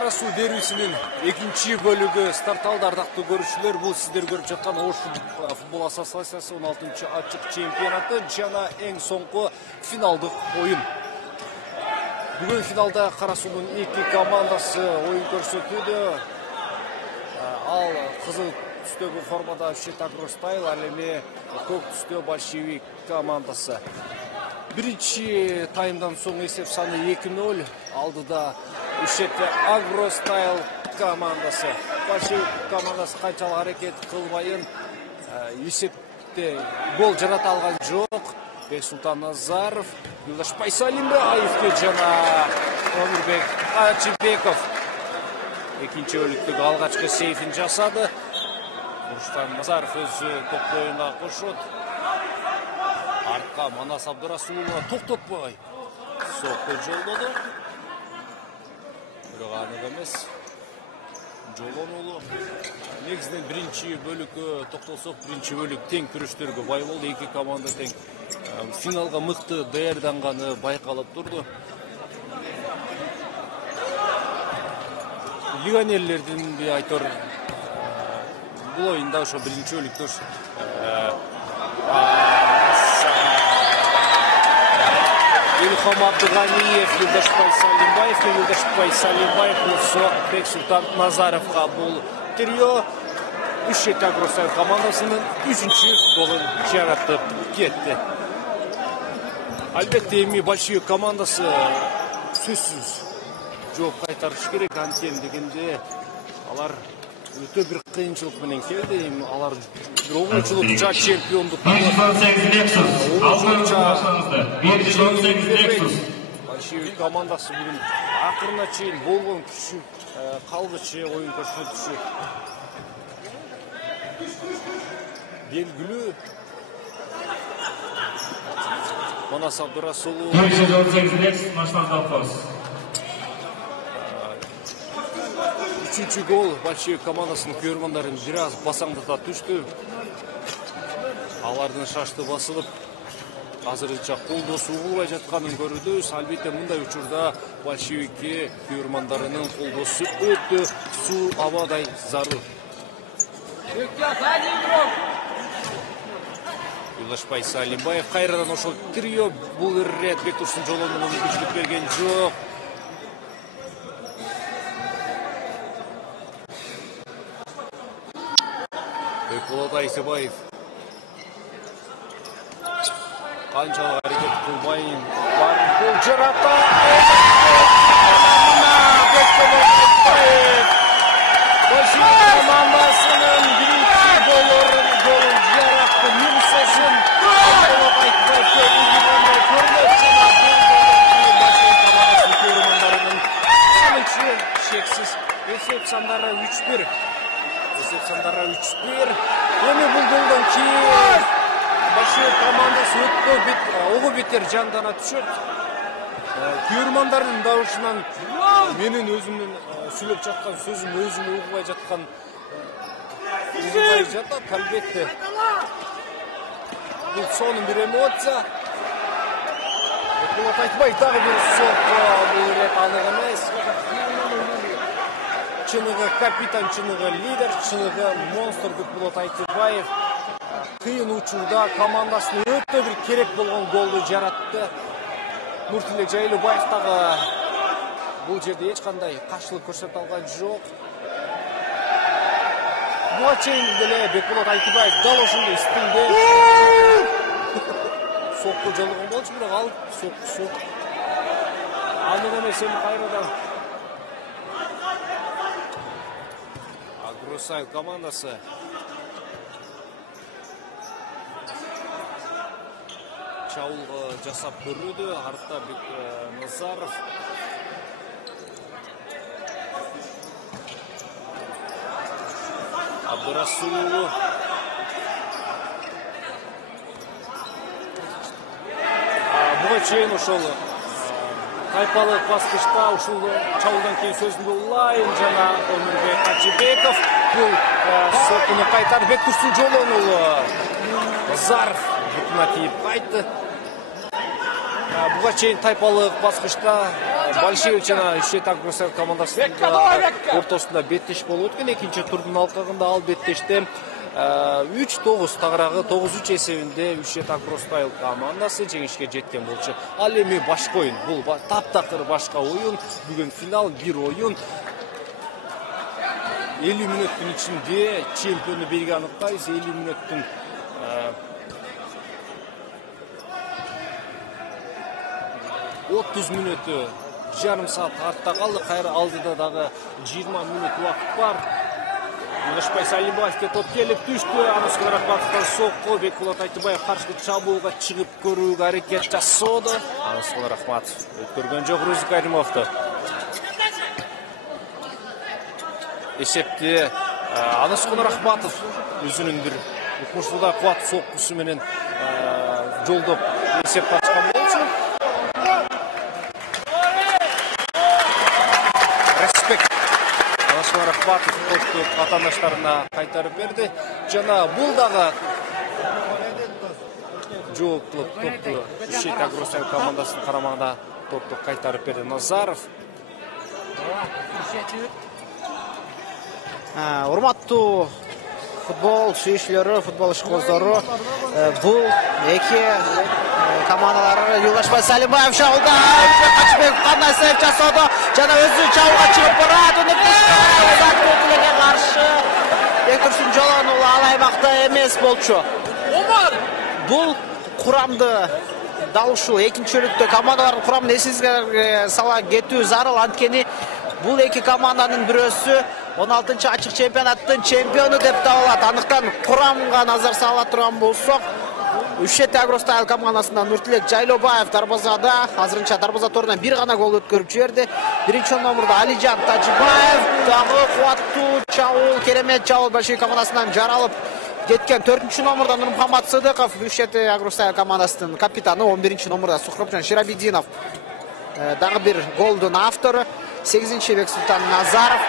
Кара суу дербисинин экинчи бөлүгү старт алды, ардактуу көрүүчүлөр. Бул сиздер көрүп жаткан Ош футбол ассоциациясы 16-чы ачык чемпионаты жана эң соңку финалдык оюн. Бүгүн финалда Кара суунун эки командасы оюн көрсөтүүдө. Ал кызыл түстөгү формада Ушет Агростайл, ал эми көк түстө Большевик командасы. Биринчи таймдан соң эсеп саны 2-0. Алдыда Ушет Агростайл командасы. Большевик командасы канчалык аракет кылбайын эсепте гол жарата алган жок. Бексултан Назаров, Юлдашбай Салимбаевке жана Өмүрбек Ачыбеков экинчи бөлүктөгү алгачкы сейфин жасады. Руштан Назаров өзү топту оюнга кошот. Артка Манас Абдырасуловна токтотпой сокко жолдоду. Бирок анык эмес. Жолонуулу. Негизинен биринчи бөлүккө токтолсок, биринчи бөлүк тең күрөштөргө бай болду. Эки команда тең финалга мыкты даярданганы байкалып турду. Легионерлердин айтор бул оюнда ошо биринчи бөлүктө Илхам Абдыганиев, Юлдашбай Салимбаев, Бексултан Назаровга бул трио Ушет Агростайл командасынын 3-чү голун жаратып кетти. Албетте эми Большевик командасы сөзсүз жооп кайтарыш керек. Антен дегенде алар өтө бир кыйынчылык менен келди. Алар бир оңойчулукча чемпиондук Большевик командасы бүгүн акырына чейин болгон күчү калгычы оюн көрсөтүшү белгилүү. Манас Абдырасулов үчүнчү гол Большевик командасынын көрөрмандарын бир аз басаңдата түштү. Алардын шашты басылып, азырынча колдосуу болбой жатканын көрүбүз. Албетте мындай учурда Большевикке көрөрмандарынын колдосу өтө суу абадай зарыл. Юлдашбай Салимбаев кайрадан ошол трио бул ирет Бектурсун жолонууна мүмкүнчүлүк берген жок. Бекболот Айсебаев канчалык аракет кылбайын бар гол жарата. Большевик командасынын биринчи голун жаратты. Мирсесин Бекболот Айсебаевке үйгөнгөндөй көрүнөт жана Большевик командасынын көрөрмандарынын санычы шексиз. Эсеп сандары 3-1. Эми бул голдон кийин Большевик командасы ого бетер жандана түшөт. Көрөрмандардын дабышынан менин өзүмдүн сүйлөп жаткан сөзүм өзүм угубай жатат. Албетте бул сонун бир эмоция. Бекболот Айтбаев дагы бир сокко, бул рет анык эмес. Чыныгы капитан, чыныгы лидер, чыныгы монстр Бекболот Айтбаев кыйын учурда командасына өтө бир керек болгон голду жаратты. Нуртилек Жайлыбаев дагы бул жерде эч кандай каршылык көрсөтө алган жок. Буга чейин деле Бекболот Айтбаев дал ошондой стилде сокко жолугон болчу, бирок ал соккусу анык эмес. Эми кайрадан Агростайл командасы чабуулга жасап көрүүдө. Артта Назаров, Абдырасулов, буга чейин ошол тайпалык баскычта ушул чабуулдан кийин сөзүн улайын жана Өмүрбек Ачыбеков бул сокуну кайтарып Бектурсун жолонуулу. Назаров бутуна тийип кайтты. Буга чейин тайпалык баскычта Большевик жана Üşет Агросай командасынын ортосунда беттеш болуп өткөн. Экинчи турдун алкагында ал беттеште 3-9 тагырагы 9-3 эсебинде Üşet Агросай командасы жеңишке жеткен болчу. Ал эми башка оюн. Бул таптакыр башка оюн. Бүгүн финал бир оюн. 50 мүнөттүн ичинде чемпиону белги аныктайбыз. 50 мүнөттүн 30 мүнөтү жарым саат артта калды. Кайра алдыда дагы 20 мүнөт убакыт бар. Юлдашбай Салимбаевке топ келип түштү. Аныс Рахматовдон сокко Бекболот Айтыбаев каршы чабуулга чыгып көрүүгө аракет жасоодо. Аныс Рахматов өткөргөн жок Рузик Каримовду. Эсепти Аныс Рахматов өзүнүн бир укмуштуудай кубат соккусу менен жолдоп эсепти ачкан болчу. Рахматов топту атандаштарына кайтарып берди. Жана бул дагы жооптулук топту Üşет Агросай командасынын карамагына топту кайтарып берди Назаров. Урматтуу футбол сүйүүчүлөрү, футбол ишкозору, бул эки командалар Юлдашбай Салимбаев шабууда Качыбеков кандай сейв жасоодо жана өзү чабуулга чыгып барат. Узатууга каршы Бектурсун Жолон ул ал аймакта эмес болчу. Бул курамды дал ушул экинчи бөлүктө командалардын курамын эсиңизге сала кетүү зарыл. Анткени бул эки команданын бирөөсү 16-чы ачык чемпионаттын чемпиону деп табылат. Андыктан курамга назар сала турган болсок, Üşet Агросай командасынан Нуртилек Жайлобаев дарбазада, азырынча дарбаза торунан бир гана гол өткөрүп жиберди. Биринчи номерде Алижан Тажибаев дагы кубаттуу чабуул, керемет чабуул Большевик командасынан жаралып кеткен. 4-чү номерде Нурмухаммад Сыдыков, Üşet Агросай командасынын капитаны. 11-чи номерде Сухропжон Ширабидинов дагы бир голдун автору. 8-чи Бексултан Назаров,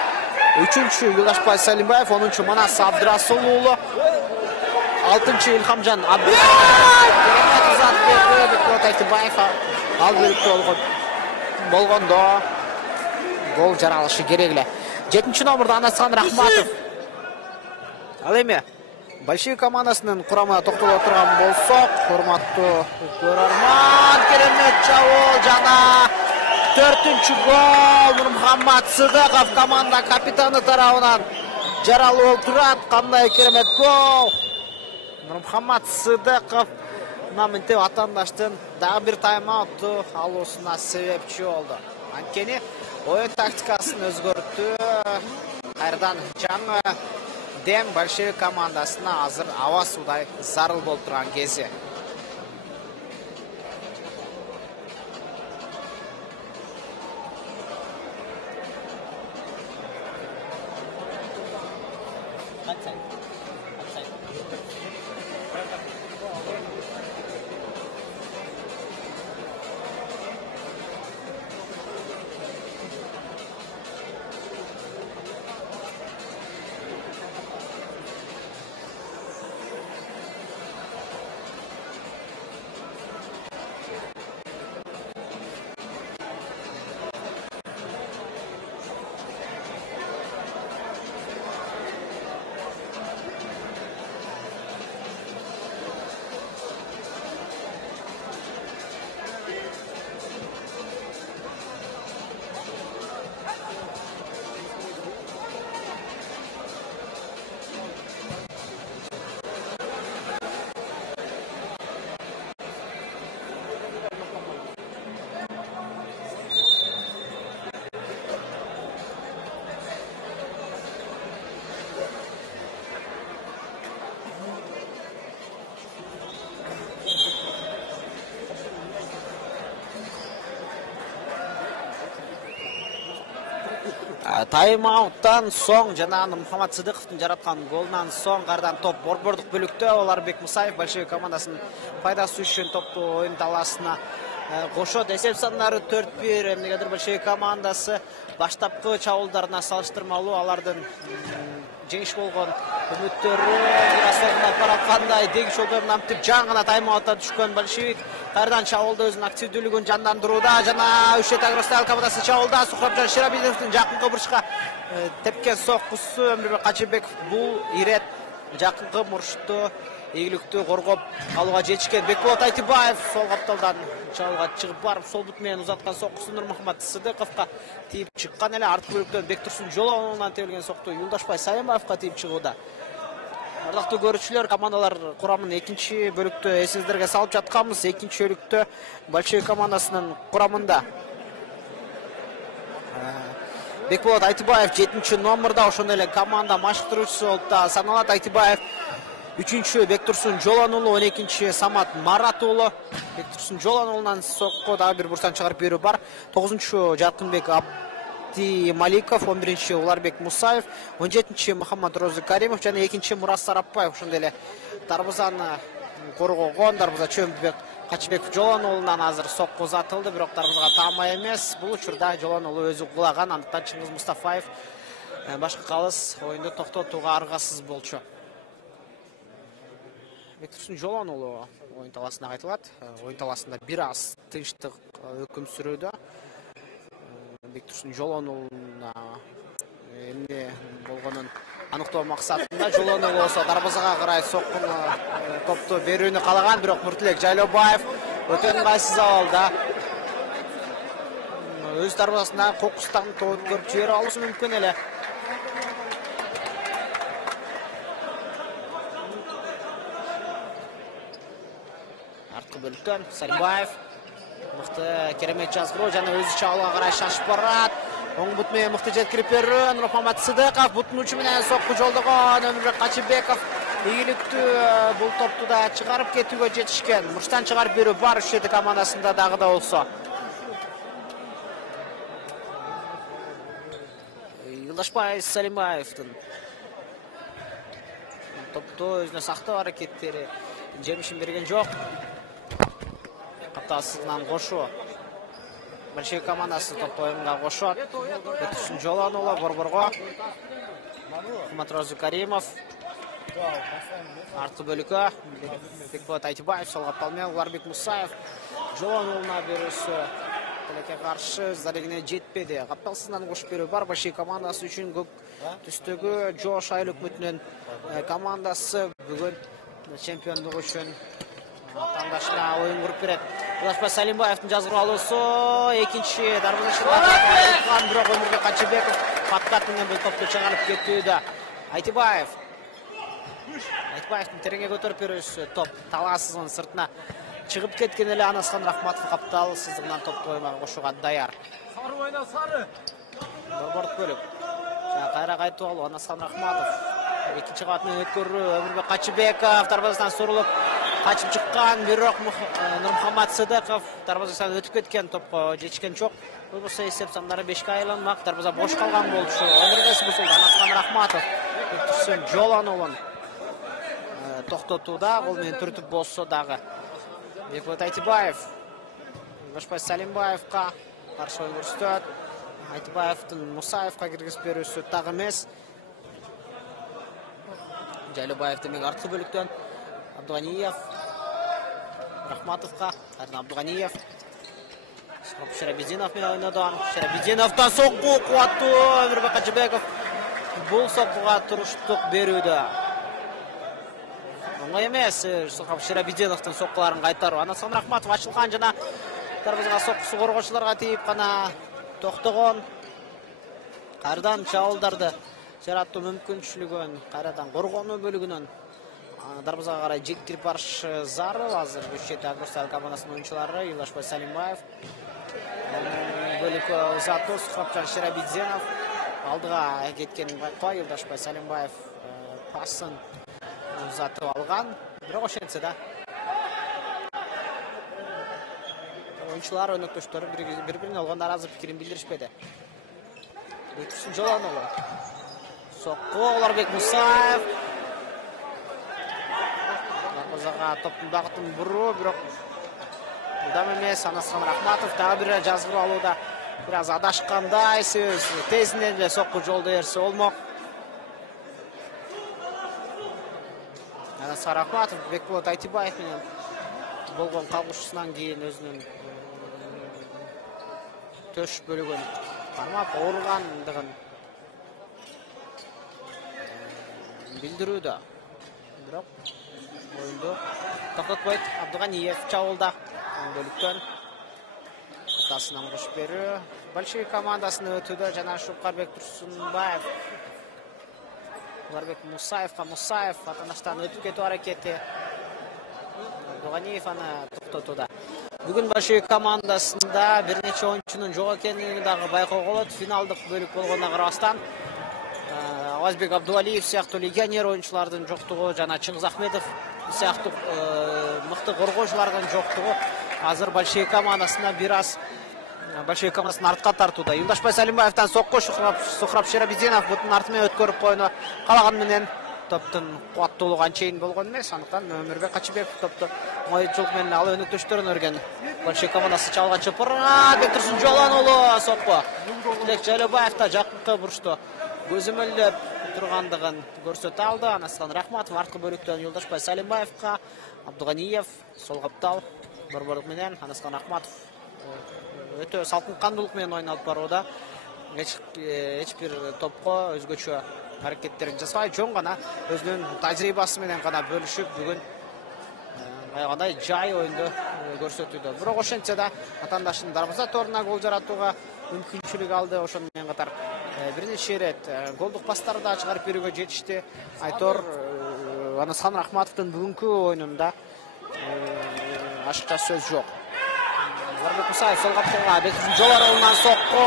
3-чү Юлдашбай Салимбаев, 10-чу Манас Абдрасулуулу, 6-чы Илхамжан Абдуллаев, Бекболот Айтыбаев ал бөлүктө болгондо гол жаралышы керек эле. 7-чи номерде Анасхан Рахматов. Ал эми Большевик командасынын курамына токтоло турган болсок, урматтуу көрөрман, керемет чабуул жана 4-чү гол Нурмухаммад Сыдыков команда капитаны тарабынан жаралуу болуп турат. Кандай керемет гол! Нурмухаммад Сыдыков мынтип атандаштын дагы бир тайм-аутту алуусуна себепчи болду. Анткени оюн тактикасын өзгөрттү. Кайрадан жаңы дем Большевик командасына азыр аба суудай зарыл болуп турган кези. Тайм-ауттан соң жана Нурмухаммад Сыдыковдун жараткан голунан соң кайрадан топ борбордук бөлүктө Оларбек Мусаев Большевик командасынын пайдасы үчүн топту оюн талаасына кошот. Эсеп сандары 4-1. Эмнегедир Большевик командасы баштапкы чабуулдарына салыштырмалуу алардын жеңиш болгон үмүттөрү бир соңуна бараткандай дегиш жолдорун амтып жаңы гана тайм-аутта түшкөн большевик кайрадан чабуулда өзүнүн активдүүлүгүн жандандырууда жана Ушет Агростайл командасы чабуулда Сухрабжан Шерабидиновдун жакынкы бурчка тепкен соккусу Өмүрбек Качыбеков бул ирет жакынкы мурушту ийгиликтүү коргоп алууга жетишкен. Бекболот Айтыбаев сол капталдан чабуулга чыгып барып сол бут менен узаткан соккусу Нурмухаммад Сыдыковго тийип чыккан эле. Арткы бөлүктөн Бектурсун Жолонунан тебилген сокту Юлдашбай Сайымбаевга тийип чыгууда. Ардактуу көрүүчүлөр, командалар курамын экинчи бөлүктө эсиңиздерге салып жатканбыз. Экинчи бөлүктө Большевик командасынын курамында Бекболот Айтыбаев 7-чи номерда, ошондой эле команда маштыруучусу болуп да саналат. Айтыбаев 3-чү Бектурсун Жолон уулу, 12-чи Самат Марат уулу. Бектурсун Жолон уулунан сокко дагы бир бурчтан чыгарып берүү бар. 9-чу Жаркынбек Абди Маликов, 11-чи Уларбек Мусаев, 17-чи Мухаммад Розы Каримов жана 2-чи Мурас Сарапбаев. Ошондой эле дарбызаны коргогон дарбызачы Өмүрбек Качыбеков Жолон уулунан азыр сокко узатылды, бирок дарбызага таамай эмес. Бул учурда Жолон уулу өзү кулаган, андыктан Чыңгыз Мустафаев башка калыс оюнду токтотууга аргасыз болчу. Бектурсун Жолон уулу оюн таласына кайтылат. Оюн таласында бир аз тынчтык өкүм сүрүүдө. Бектурсун Жолон уулуна эмне болгонун аныктоо максатында Жолон уулу болсо дарбазага карай соккуну топту берүүнү калаган, бирок Нуртилек Жайлообаев өтө ыңгайсыз абалда өз дарбазасында кокустан топ көрүп жибере алышы мүмкүн эле. Арткы бөлүктөн Сарбаев мыкты керемет жазгыруу жана өзү чабуулга карай шашып барат. Оң бут менен мыкты жеткирип берүү. Нурмухаммад Сыдыков бутун учу менен сокку жолдогон. Өмүрбек Качыбеков ийгиликтүү бул топту да чыгарып кетүүгө жетишкен. Мурчтан чыгарып берүү бар Ушет командасында дагы да болсо. Юлдашбай Салимбаевдин топту өзүнө сактоо аракеттери жемишин берген жок. Капталсызынан кошуу Большевик командасы топ оюнга кошот. Бектурсун Жолон уулу борборго. Мухаммад Розы Каримов арткы бөлүккө Бекболот Айтыбаев сол каптал менен Уларбек Мусаев Жолон уулуна берүүсү тилекке каршы зарегине жетпеди. Капталсызынан кошуп берүү бар Большевик командасы үчүн. Көк түстөгү Жош Айыл өкмөтүнүн командасы бүгүн чемпиондук үчүн тандашына оюн куруп берет. Улашбай Салимбаевдин жазгыруу алуусу экинчи дарбазачылар бирок Өмүрбек Качыбеков паткат менен бул топту чыгарып кетүүдө. Айтыбаевдин тереңге көтөрүп берүүсү топ талаасынын сыртына чыгып кеткен эле. Анасхан Рахматов каптал сыздыгынан топту оюнга кошууга даяр. Сары ойна, сары. Борбордук бөлүк. Кайра кайтып алуу Анасхан Рахматов. Экинчи кабат менен өткөрүү Өмүрбек Качыбеков дарбазадан сурулуп качып чыккан, бирок Нурмухаммад Сыдыков дарбазасынан өтүп кеткен, топко жетишкен жок. Болбосо эсеп сандары 5ке айланмак. Дарбаза бош калган болчу. Өнөргөсү бузулду. Анасхан Рахматов Бектурсун Жолон уулун токтотууда, кол менен түртүп болсо дагы. Бекболот Айтыбаев Юлдашбай Салимбаевга каршы оюн көрсөтөт. Айтыбаевдин Мусаевга киргизип берүүсү так эмес. Жайлообаев демек арткы бөлүктөн Абдуганиев Рахматовга, кайрадан Абдуганиев Шерабидинов менен ойнодон. Шерабидиновдон сокку кубаттуу Өмүрбек Качыбеков бул соккуга туруштук берүүдө. Оңой эмес Шерабидиновдун соккуларын кайтаруу. Анасхан Рахматов ачылган жана дарбазага соккусу коргоочуларга тийип гана токтогон. Кайрадан чабуулдарды жараттуу мүмкүнчүлүгүн кайрадан коргонуу бөлүгүнөн дарбазага карай жеткирип барышы зарыл. Азыр Ушет Агростайл командасынын оюнчулары Юлдашбай Салимбаев бөлүккө узатуу Сухрабжан Шерабидинов алдыга кеткенин байкабай Юлдашбай Салимбаев пасын узатып алган. Бирок ошентсе да оюнчулар өнөктөштөрү бири-бирине болгон наразы пикирин билдиришпеди. Бектурсун Жолон уулу сокку Уларбек Мусаев дарбазага топтун багытын буруу, бирок мындан эмес. Анасхан Рахматов дагы бир жазгыруу алууда бир аз адашкандай сөз. Тезинен эле сокку жолдо берсе болмок. Анасқар Рахматов Бекболот Айтибаев менен болгон калгышысынан кийин өзүнүн төш бөлүгүн кармап ооругандыгын билдирүүдө. Бирок оюнду токтотпойт. Абдыганиев чабуулда бөлүктөн атасынан кошуп берүү. Большевик командасынын өтүүдө жана Шупкарбек Турсунбаев Уларбек Мусаевка Мусаев атанаштан өтүп кетүү аракети. Абдыганиев аны токтотууда. Бүгүн Большевик командасында бир нече оюнчунун жок экенин дагы байкоого болот. Финалдык бөлүк болгонуна карабастан Авазбек Абдувалиев сыяктуу легионер оюнчулардын жоктугу жана Чыңгыз Ахметов сыяктуу мыкты коргоочулардын жоктугу азыр Большевик командасына бир аз Большевик командасын артка тартууда. Юлдашбай Салимбаевтан сокко Сухраб Шерабидинов бутун арты менен өткөрүп койууну каалаган менен топтун кубаттуулугу анчейин болгон эмес. Андыктан Өмүрбек Качыбеков топту моюнчулук менен ал өнөктөштөрүн өргөн. Большевик командасы чабылган чыпыр. Бектурсун Жолон уулу сокко. Тилек Жайлабаев да жакынкы бурчту көзөмөлдөп тургандыгын көрсөтө алды. Анасхан Рахматов арткы бөлүктөн Юлдашбай Салимбаевка, Абдыганиев сол каптал борборлук менен Анасхан Рахматов өтө салкын кандуулук менен ойун алып барууда. Эч бир топко өзгөчө аракеттерин жасабай, жөн гана өзүнүн тажрыйбасы менен гана бөлүшүп, бүгүн аягандай жай оюнду көрсөтүүдө. Бирок ошентсе да атаандашынын дарбаза торуна гол жаратууга мүмкүнчүлүк алды. Ошону менен катар бир нече ирет голдук пастарды да чыгарып берүүгө жетишти. Айтор Анасхан Рахматовдун бүгүнкү оюнунда ашыкча сөз жок. Уларбек Мусаев сол капталга Бектурсун Жолоновунан сокко.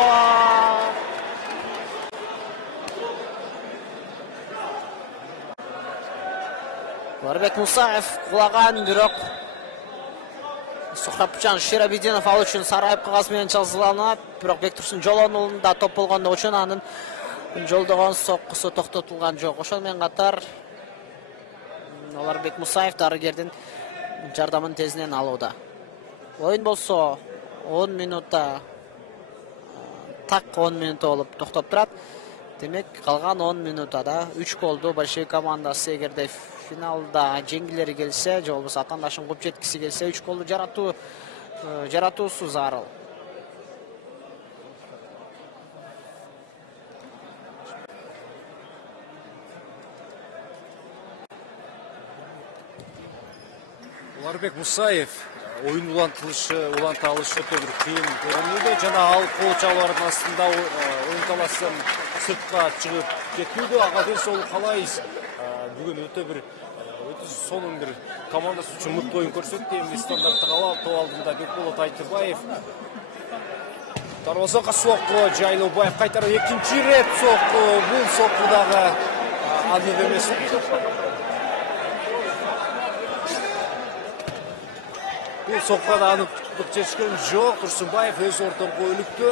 Уларбек Мусаев кулаган, бирок Сухрабжан Шерабидинов ал үчүн сарайып кагаз менен жазыланат. Бирок Бектурсун Жолоновунун да топ болгондо үчүн анын жолдогон соккусу токтотулган жок. Ошол менен катар Уларбек Мусаев дарыгердин жардамын тезинен алууда. Oyun bolso 10 minutта так 10 минутта болуп токтоп турат. Демек калган 10 минутада 3 голду Большевик командасы эгерде финалда жеңгилери келсе, же болбосо атаандашын куп жеткиси келсе, 3 голду жаратуусу зарыл. Уларбек Мусаев oyun уланта алышы өтө бир кыйын көрүнүүдө жана ал кол чабуулардын астында оюн таласын сыртка чыгып кетүүдө. Ага ден калайбыз. Бүгүн өтө сонун бир командасы үчүн мыкты оюн көрсөттү. Эми стандарттык топ алдында Бекболот Айтыбаев дарбазага сокку, Жайлабаев кайтарып экинчи ирет сокку. Бул сокку дагы анык эмес. Бул сокко да аныктык жетишкен жок. Турсунбаев өз ортоңку өлүктө.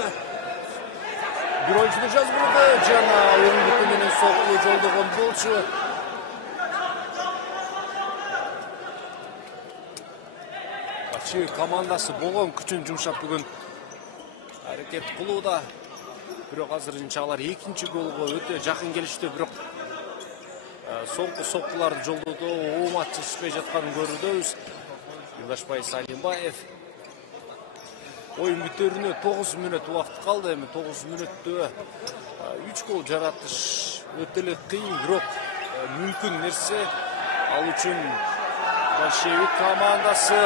Бир оюнчуну жазбырды жана оң буту менен сокку жолдогон болчу. Большевик командасы болгон күчүн жумшап бүгүн аракет кылууда. Бирок азырынча алар экинчи голго өтө жакын келишти. Бирок соңку соккуларды жолдоодо оомат жетишпей жатканын көрүүбүз. Юлдашбай Салимбаев oyun бүтөрүнө 9 мүнөт убакыт калды. Эми 9 мүнөттө 3 гол жаратыш өтө эле кыйын, бирок мүмкүн нерсе. Ал үчүн Большевик командасы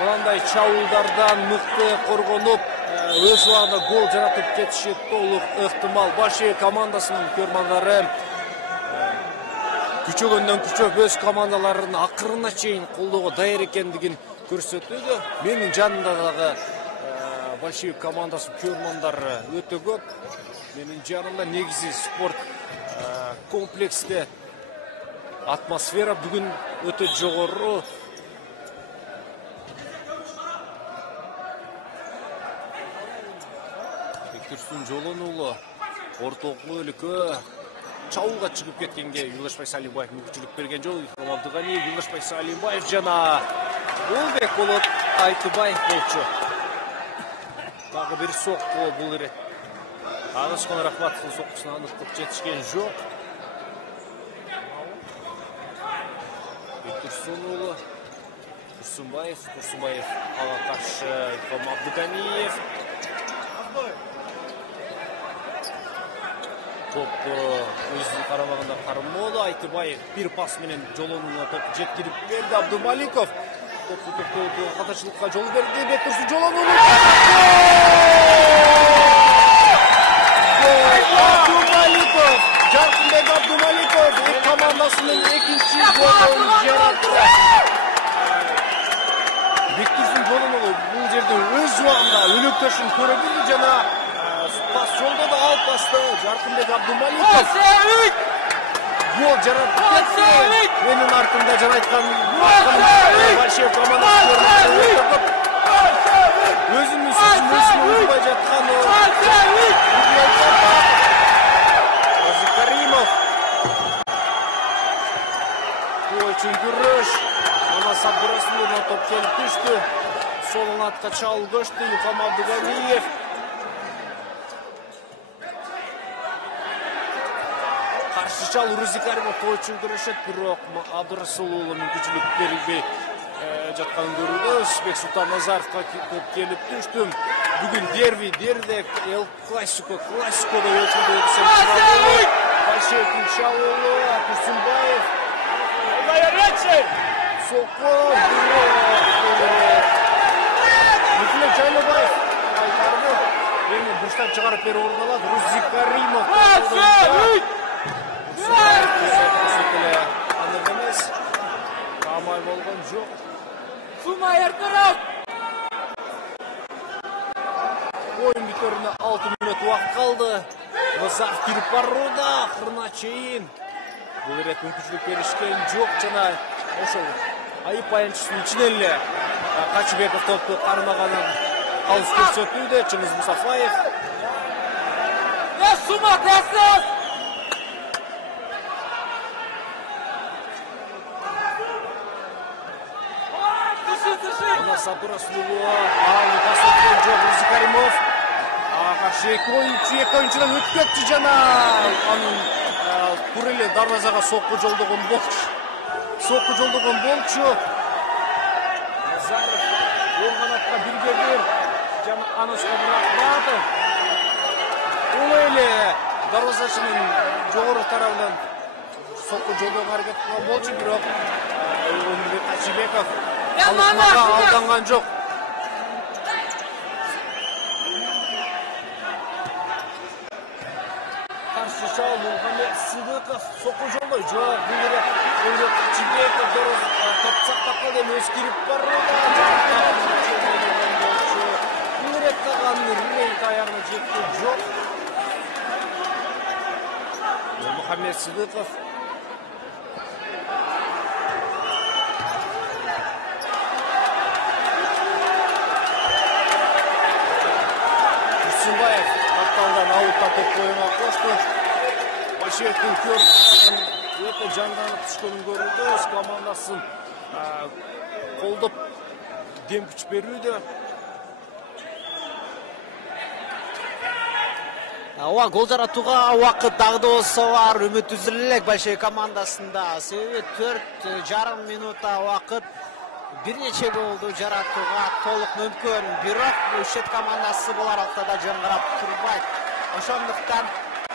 мындай чабуулдардан мыкты коргонуп, өз убагында гол жаратып кетиши толук ыктымал. Большевик командасынын көрмандары күчөгөндөн күчөп өз командаларын акырына чейин колдоого даяр экендигин көрсөтүүдө. Менин жанымда дагы Большевик командасы көрмандары өтө көп. Менин жанымда негизи спорт комплексте атмосфера бүгүн өтө жогору. Бектурсун Жолон уулу ортолук өлүккө чабуулга чыгып кеткенге Юлдашбай Салимбаев мүмкүнчүлүк берген жок. Абдыганиев, Юлдашбай Салимбаев жана Бекболот Айтыбаев болчу. Дагы бир сокку бул ирет. Анасхан Рахматовдун соккусуна аныктык жетишкен жок. Турсунұлы. Турсунбаев ала қаршы Илхам Абдуганиев. Топ өзінің қарамағында Қарымолы. Айтыбаев бір пас менен жолонуына топ жеткіріп берді. Абдумаликов топты қаташылыққа жол берді. Бектұрсын жолонуына. Абдумаликов! Жарқынбек Абдумаликов командасының екінші голын жаратты. Бектұрсын жолонуына бұл жерде өз уағында өлөктөшін көре білді жана пас жолда да алып басты. Жарқынбек Абдумаликов гол жаратып кетті. Менің артымда жана айтқан Большев командасы өзінің сөзін ұзбай жатқан Каримов очень күріш Манас Абдурасуловна топ келіп түшті. Солын атқа чал көшті Илхам Абдуганиев. Қаршы чал Рузи Каримов очень күрішет, бирок Абдурасуловна мүмкіншілік берілбей жатқанын көрді. Бек Сұлтанназаровқа келіп түшті. Бүгін дерде Эл Классикода өтілді. Большевтің Шалуылы, Турсунбаев. Соқы, Мүтілек Жайлыбаев. Айтарды. Енді бұрштан шығарып бері орналады. Рузи Каримов. Анық емес. Тамай болған жоқ. Сумай еркіріп! Ойын бүтеріне 6 минут уақыт қалды. Назар кіріп баруда, қырына чейін. Бұл рет мүмкіншілік берішкен жоқ жана ошол айып аянчысының içinеле Качыбеков топты қармағанын қалыс көрсөтүүдө. Чыңгыз Мусафаев. Сума тәсіз! Манас Абдурасулова, пасөткен жоқ Рузи Каримов. Қаршы екі ойыншыдан өтіп кетті жана анын Туреле дарвазаға соққы жолдаған болчу. Назаров оң қанатқа бірге бір жана Аносқа бірақ барды. Ол эле дарвазашынын жоғары тарабынан соққы жолдаған аракет кылган болчу, бирок Качыбеков алышмага алданған жоқ. Қаршы шал Нурмухамед Сыдықов соққы жолдой жоқ. Бұл рет Качыбеков топ сақтап қалды, өз кіріп баруда. Бұл рет таған рейд аяғына жетті жоқ. Нурмухамед Сыдықов Турсунбаев атталдан аутта топ қойына қошты. Большевтің өте жанданып түшкөнүн көрүүдө, өз командасын колдоп дем күч берүүдө. Гол жаратууга убакыт дагы да болсо бар, үмүт үзүлө элек Большев командасында. Себеби 4,5 минутта убакыт бир нече голду жаратууга толук мүмкүн. Бирок Ушет командасы бул аралыкта да жаңгырап турбайт. Ошондуктан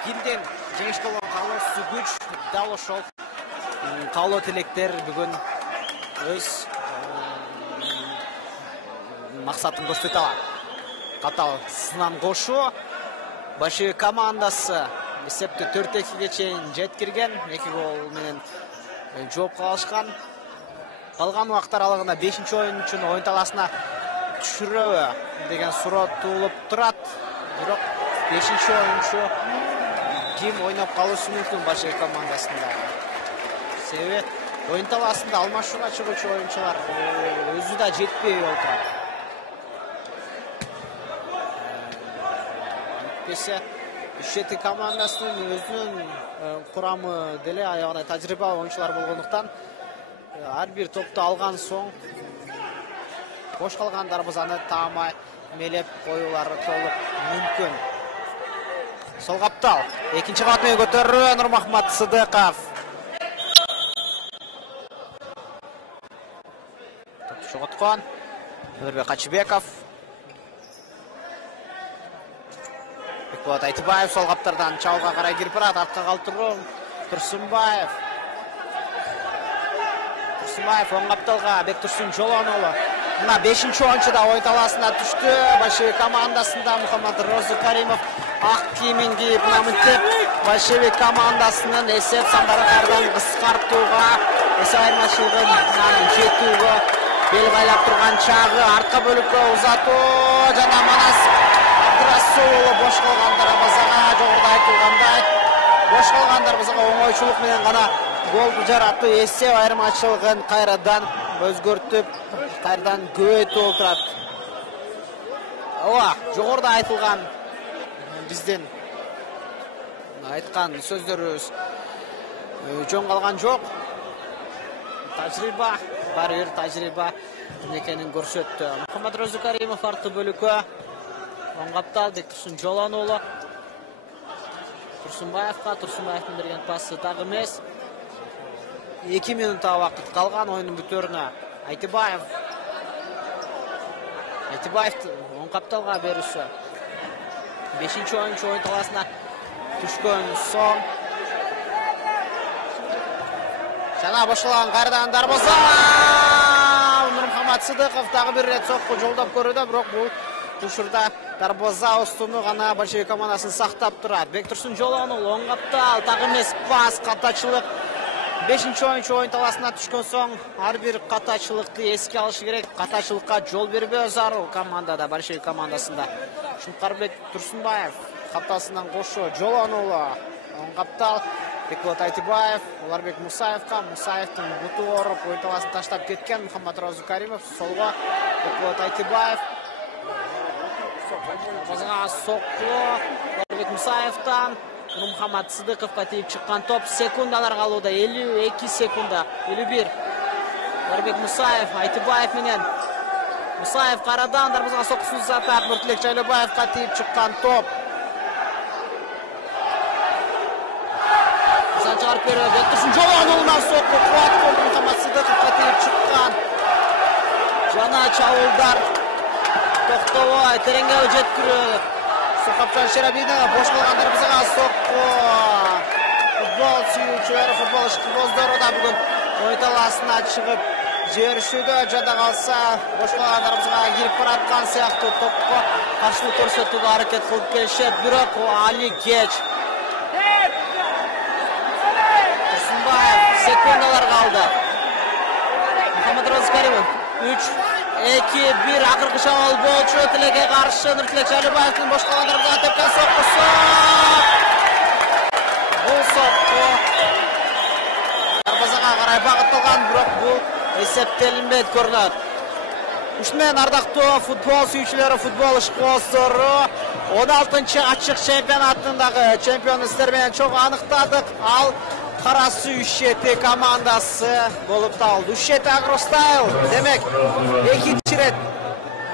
кимден жеңишке болгон каалоосу күч дал ошол каалоо тилектер бүгүн өз максатын көрсөтө алат. Катал сынам кошуу Большевик командасы эсепти 4-2-ге чейин жеткирген, 2 гол менен жооп калышкан. Калган убакыт аралыгында 5-oyunчуну оюн талаасына түшүрөбү деген суроо туулуп турат. Бирок 5-oyunчу ким ойноп калышы мүмкүн Большевик командасында. Себеби оюн талаасында алмашууга чыгуучу оюнчулар өзү да жетпей отурат. Антпесе Ушет командасынын өзүнүн курамы деле аягына тажрыйбалуу оюнчулар болгондуктан ар бир топту алган соң бош калган дарбазаны таамай мелеп коюулары толук мүмкүн. Сол каптал экинчи кабат менен көтөрүү Нурмухамед Сыдыков. ойноткон. Өмүрбек Качыбеков. Бекболот Айтыбаев сол каптардан чабуулга карай кирип барат. Артка калтыруу Турсунбаев. Турсунбаев оң капталга Бектурсун Жолонолу. Мына 5-чи ойынчу да ойын таласына түштү. Большевик командасында Мухаммад Розы Каримов ак кийимин кийип, мынтип Большевик командасынын эсеп сандарыктардан кыскартууга, эсеп айырмачылыгын жетүүгө бел кайлап турган чагы. Артка бөлүккө узатуу жана Манас Абдырасулов бош калган дарбазага, жогоруда айтылгандай бош калган дарбазага оңойчулук менен гана голду жараттуу. Эсеп айырмачылыгын кайрадан өзгөртүп, кайрадан көбөйтүп отурат. Ооба, жогоруда айтылган биздин айткан сөздөрүбүз жөн калган жок. Тажрыйба, баары бир тажрыйба экенин көрсөттү. Мухаммад Розы Каримов арткы бөлүккө оң каптал Бектурсун Жолонолу. Турсунбаевдин берген пасы так эмес. 2 минутта вакыт калган оюндун бүтөөрүнө. Айтыбаевдин оң капталга берүүсү. 5-чи oyuncu oyun talasına түшкөн соң. Жана бошолган кайрадан дарбаза. Нурмухаммад Сыдыков дагы бир рет сокку жолдоп көрүүдө, бирок бул учурда дарбаза устуну гана Большевик командасын сактап турат. Бектурсун Жолонолу оң каптал, так эмес пас, катачылык. 5-чи oyuncu oyun talasына түшкөн соң ар бир катачылыкты эске алыш керек. Катачылыкка жол бербөө зарыл командада, Большевик командасында. Шункарбек Турсунбаев каптасынан кошо Жолонолу оң каптал. Бекболот Айтыбаев, Уларбек Мусаевка, Мусаевдин буту ооруп ойын таласын таштап кеткен. Мухаммад Розы Каримов солго Бекболот Айтыбаев. Базага сокку Уларбек Мусаевтан. Мухаммад Сыдыковго тийип чыккан топ секундалар калууда. 52 секунда. 51. Уларбек Мусаев, Айтыбаев менен. Мусаев карадан дарбазага соккусун узатат. Нуртилек Жайлыбаевга тийип чыккан топ. Чыгарып берүү. Бектурсун Жолонолунан сокку кубаткы Мухаммад Сыдыковго тийип чыккан. Жана чабуулдар токтобой, тереңге жеткирүү. Сукапчан Шерабинова бош калган дарбазага сокку. Футбол сүйүүчүлөр, футбол ишкибоздору да бүгүн ойын таласына чыгып жиберишүүдө. Жада калса бош калган дарбазага кирип бараткан сыяктуу топко каршылык көрсөтүүгө аракет кылып келишет, бирок али кеч. Турсунбаев секундалар калды. Мухаммад Розы Каримов 3-2-1 акыркы шабуул болчу. Тилекке каршы Нуртилек Жайлыбаевдин бош калган дарбазага тепкен соккусу. Бул сокку дарбазага карай багытталган, бирок бул эсептелинбейт көрүнөт. Ушун менен ардактуу футбол сүйүүчүлөрү, футбол ишкоздору 16-чы ачык чемпионатындагы чемпиондор менен чогуу аныктадык. Ал Кара Суу Ушети командасы болуп табылды. Ушети Агростайл демек 2-чи рет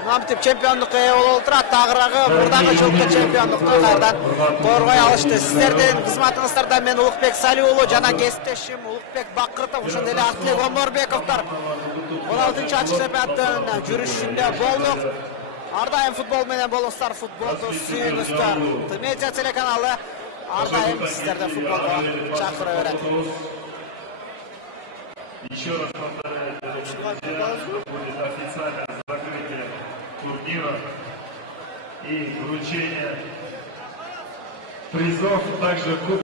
мынтип чемпиондукка ээ болуп турат. Тагыраагы мурдагы жылкы чемпиондукту кайрадан коргой алышты. Сиздердин кызматыңыздарда мен Улукбек Салий уулу жана кесиптешим Улукбек Бакыртов, ошондой эле Артылек Оморбековдор 16-чы ачык чемпионаттын жүрүшүндө болдук. Ар дайым футбол менен болуңуздар, футболду сүйүңүздөр. Медиа телеканалы ар дайым сиздерди футболго чакыра берет. Еще раз повторяю, будет официальное закрытие турнира и вручение призов, также